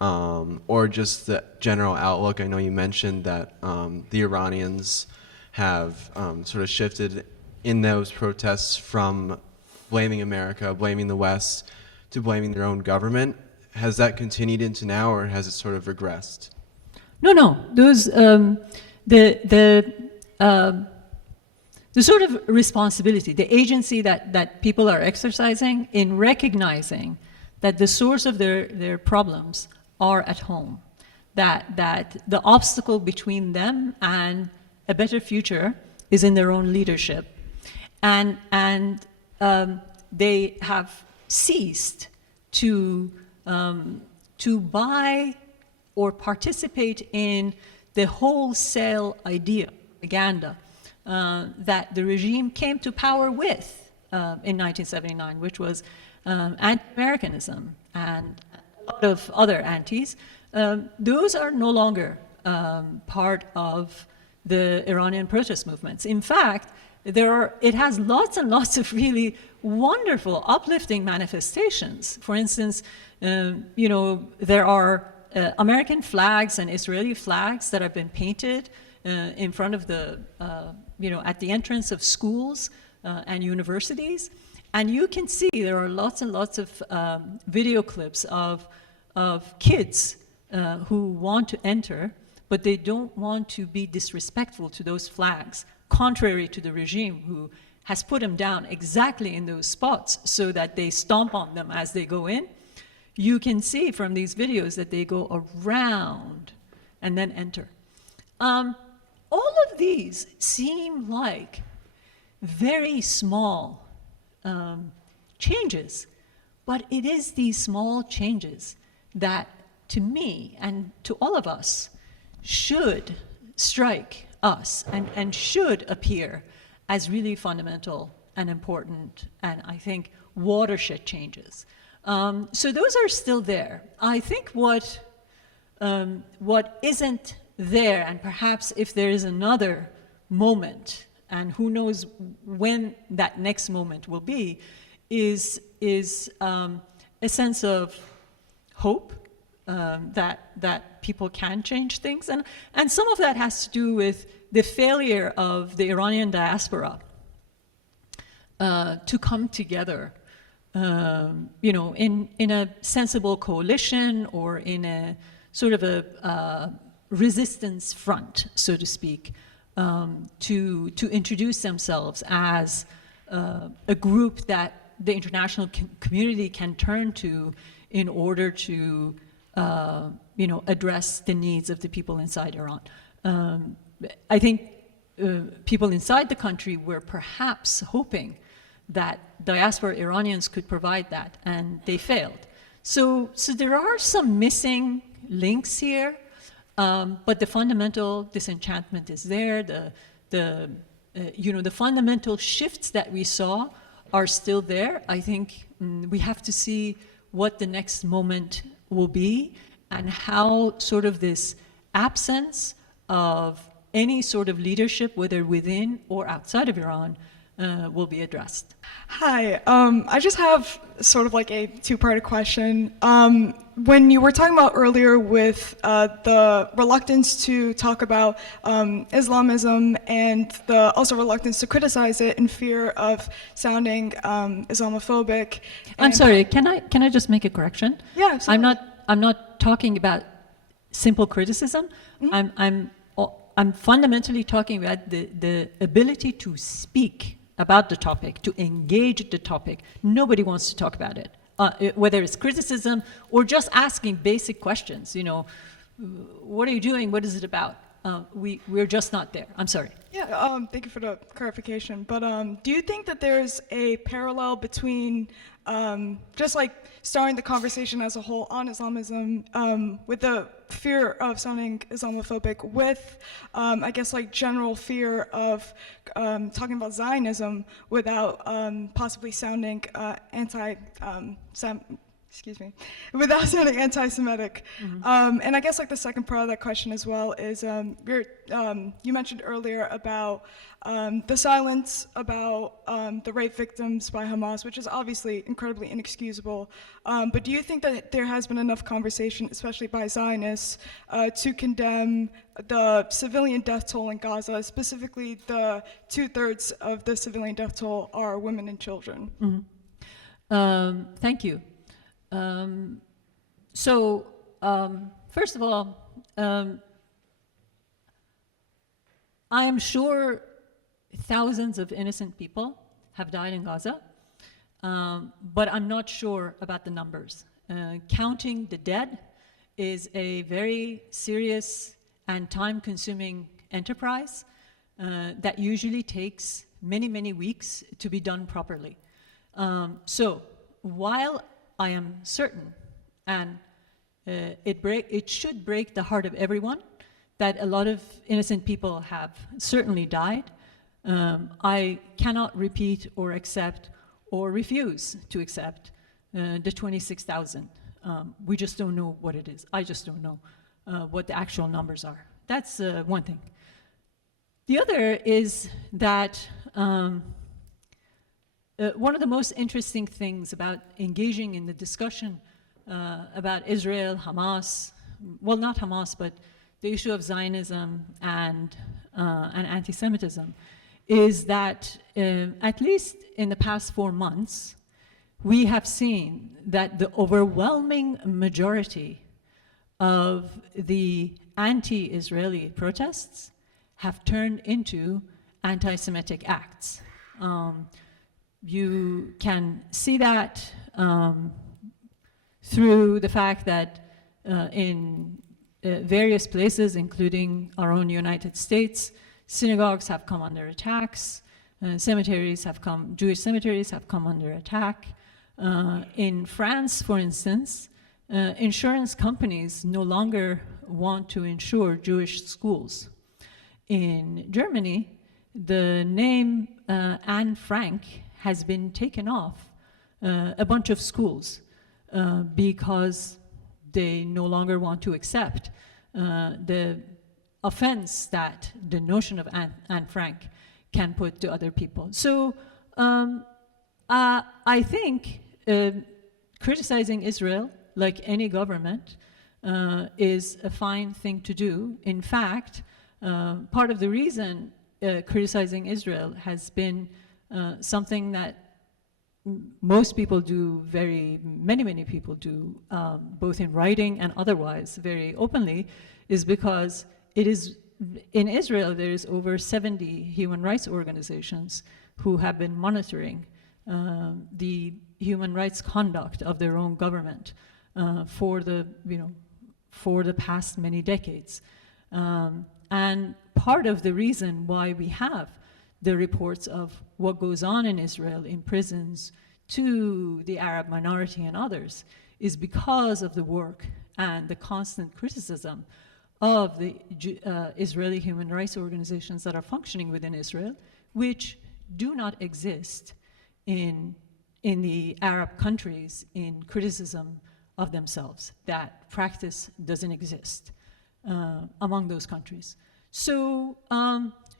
or just the general outlook? I know you mentioned that the Iranians have sort of shifted in those protests from blaming America, blaming the West, to blaming their own government. has that continued into now, or has it sort of regressed? No. Those the sort of responsibility, the agency that people are exercising in recognizing that the source of their problems are at home, that the obstacle between them and a better future is in their own leadership, and they have ceased to buy or participate in the wholesale idea, propaganda, that the regime came to power with in 1979, which was anti-Americanism and a lot of other antis. Those are no longer part of the Iranian protest movements. In fact, it has lots and lots of really wonderful, uplifting manifestations. For instance, there are American flags and Israeli flags that have been painted in front of the, at the entrance of schools and universities. And you can see there are lots and lots of video clips of kids who want to enter, but they don't want to be disrespectful to those flags, contrary to the regime who has put them down exactly in those spots so that they stomp on them as they go in. You can see from these videos that they go around and then enter. All of these seem like very small changes, but it is these small changes that, to me and to all of us, should strike us and should appear as really fundamental and important, and I think watershed changes. So those are still there. I think what isn't there, and perhaps if there is another moment, and who knows when that next moment will be, is a sense of hope that people can change things, and some of that has to do with the failure of the Iranian diaspora to come together, in a sensible coalition or in a sort of a resistance front, so to speak, to introduce themselves as a group that the international community can turn to in order to address the needs of the people inside Iran. I think people inside the country were perhaps hoping that diaspora Iranians could provide that, and they failed. So there are some missing links here, but the fundamental disenchantment is there. The fundamental shifts that we saw are still there. I think we have to see what the next moment will be and how sort of this absence of any sort of leadership, whether within or outside of Iran, will be addressed. Hi, I just have sort of like a two-part question. When you were talking about earlier with the reluctance to talk about Islamism and the also reluctance to criticize it in fear of sounding Islamophobic. I'm sorry, can I just make a correction? Yeah, absolutely. I'm not talking about simple criticism. Mm-hmm. I'm fundamentally talking about the ability to speak about the topic, to engage the topic. Nobody wants to talk about it, whether it's criticism or just asking basic questions. What are you doing? What is it about? We're just not there. I'm sorry. Yeah, thank you for the clarification. But do you think that there's a parallel between just like starting the conversation as a whole on Islamism with the fear of sounding Islamophobic with, I guess, like general fear of talking about Zionism without possibly sounding without sounding anti-Semitic. Mm-hmm. And I guess like the second part of that question as well is you mentioned earlier about the silence about the rape victims by Hamas, which is obviously incredibly inexcusable. But do you think that there has been enough conversation, especially by Zionists, to condemn the civilian death toll in Gaza, specifically the 2/3 of the civilian death toll are women and children? Mm-hmm. Thank you. First of all, I am sure thousands of innocent people have died in Gaza, but I'm not sure about the numbers. Counting the dead is a very serious and time-consuming enterprise that usually takes many, many weeks to be done properly. So while I am certain, and it should break the heart of everyone, that a lot of innocent people have certainly died, I cannot repeat or accept or refuse to accept the 26,000. We just don't know what it is. I just don't know what the actual numbers are. That's one thing. The other is that one of the most interesting things about engaging in the discussion about Israel, Hamas, well, not Hamas, but the issue of Zionism and anti-Semitism, is that at least in the past 4 months, we have seen that the overwhelming majority of the anti-Israeli protests have turned into anti-Semitic acts. You can see that through the fact that in various places, including our own United States, synagogues have come under attacks, Jewish cemeteries have come under attack. In France, for instance, insurance companies no longer want to insure Jewish schools. In Germany, the name Anne Frank has been taken off a bunch of schools because they no longer want to accept the offense that the notion of Anne Frank can put to other people. So I think criticizing Israel, like any government, is a fine thing to do. In fact, part of the reason criticizing Israel has been something that most people do, many people do, both in writing and otherwise, very openly, is because it is, in Israel, there's over 70 human rights organizations who have been monitoring the human rights conduct of their own government for the past many decades. And part of the reason why we have the reports of what goes on in Israel in prisons to the Arab minority and others is because of the work and the constant criticism of the Israeli human rights organizations that are functioning within Israel, which do not exist in the Arab countries in criticism of themselves. That practice doesn't exist among those countries. So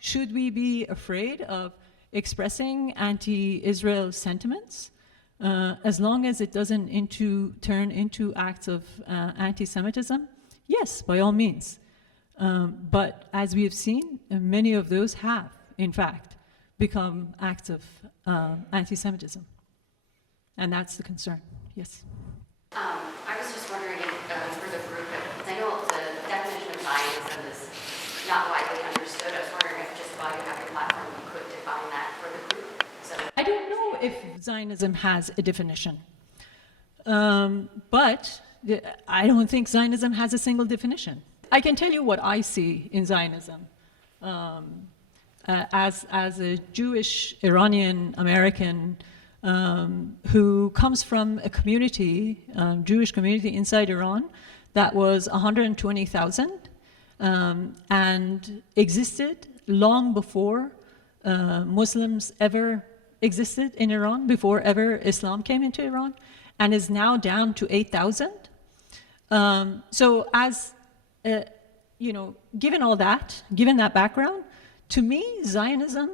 should we be afraid of expressing anti-Israel sentiments as long as it doesn't turn into acts of anti-Semitism? Yes, by all means. But as we have seen, many of those have, in fact, become acts of anti-Semitism. And that's the concern, yes. I was just wondering for the group, because I know the definition of Zionism is not widely understood. I was wondering if just while you have your platform, you could define that for the group. So I don't know if Zionism has a definition. But I don't think Zionism has a single definition. I can tell you what I see in Zionism. As a Jewish Iranian-American who comes from a community, Jewish community inside Iran that was 120,000 and existed long before Muslims ever existed in Iran, before ever Islam came into Iran, and is now down to 8,000. So as, given all that, given that background, to me, Zionism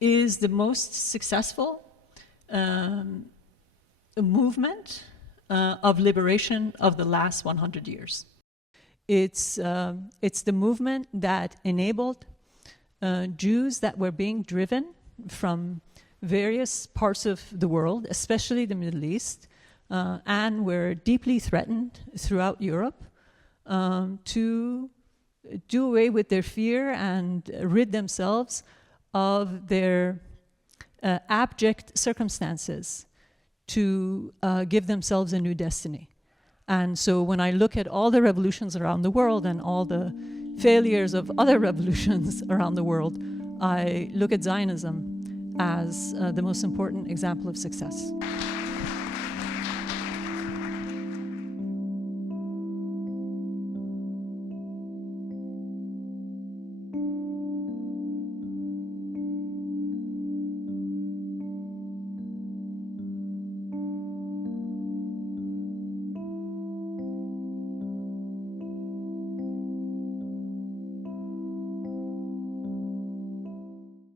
is the most successful movement of liberation of the last 100 years. It's the movement that enabled Jews that were being driven from various parts of the world, especially the Middle East, and were deeply threatened throughout Europe to do away with their fear and rid themselves of their abject circumstances to give themselves a new destiny. And so when I look at all the revolutions around the world and all the failures of other revolutions around the world, I look at Zionism as the most important example of success.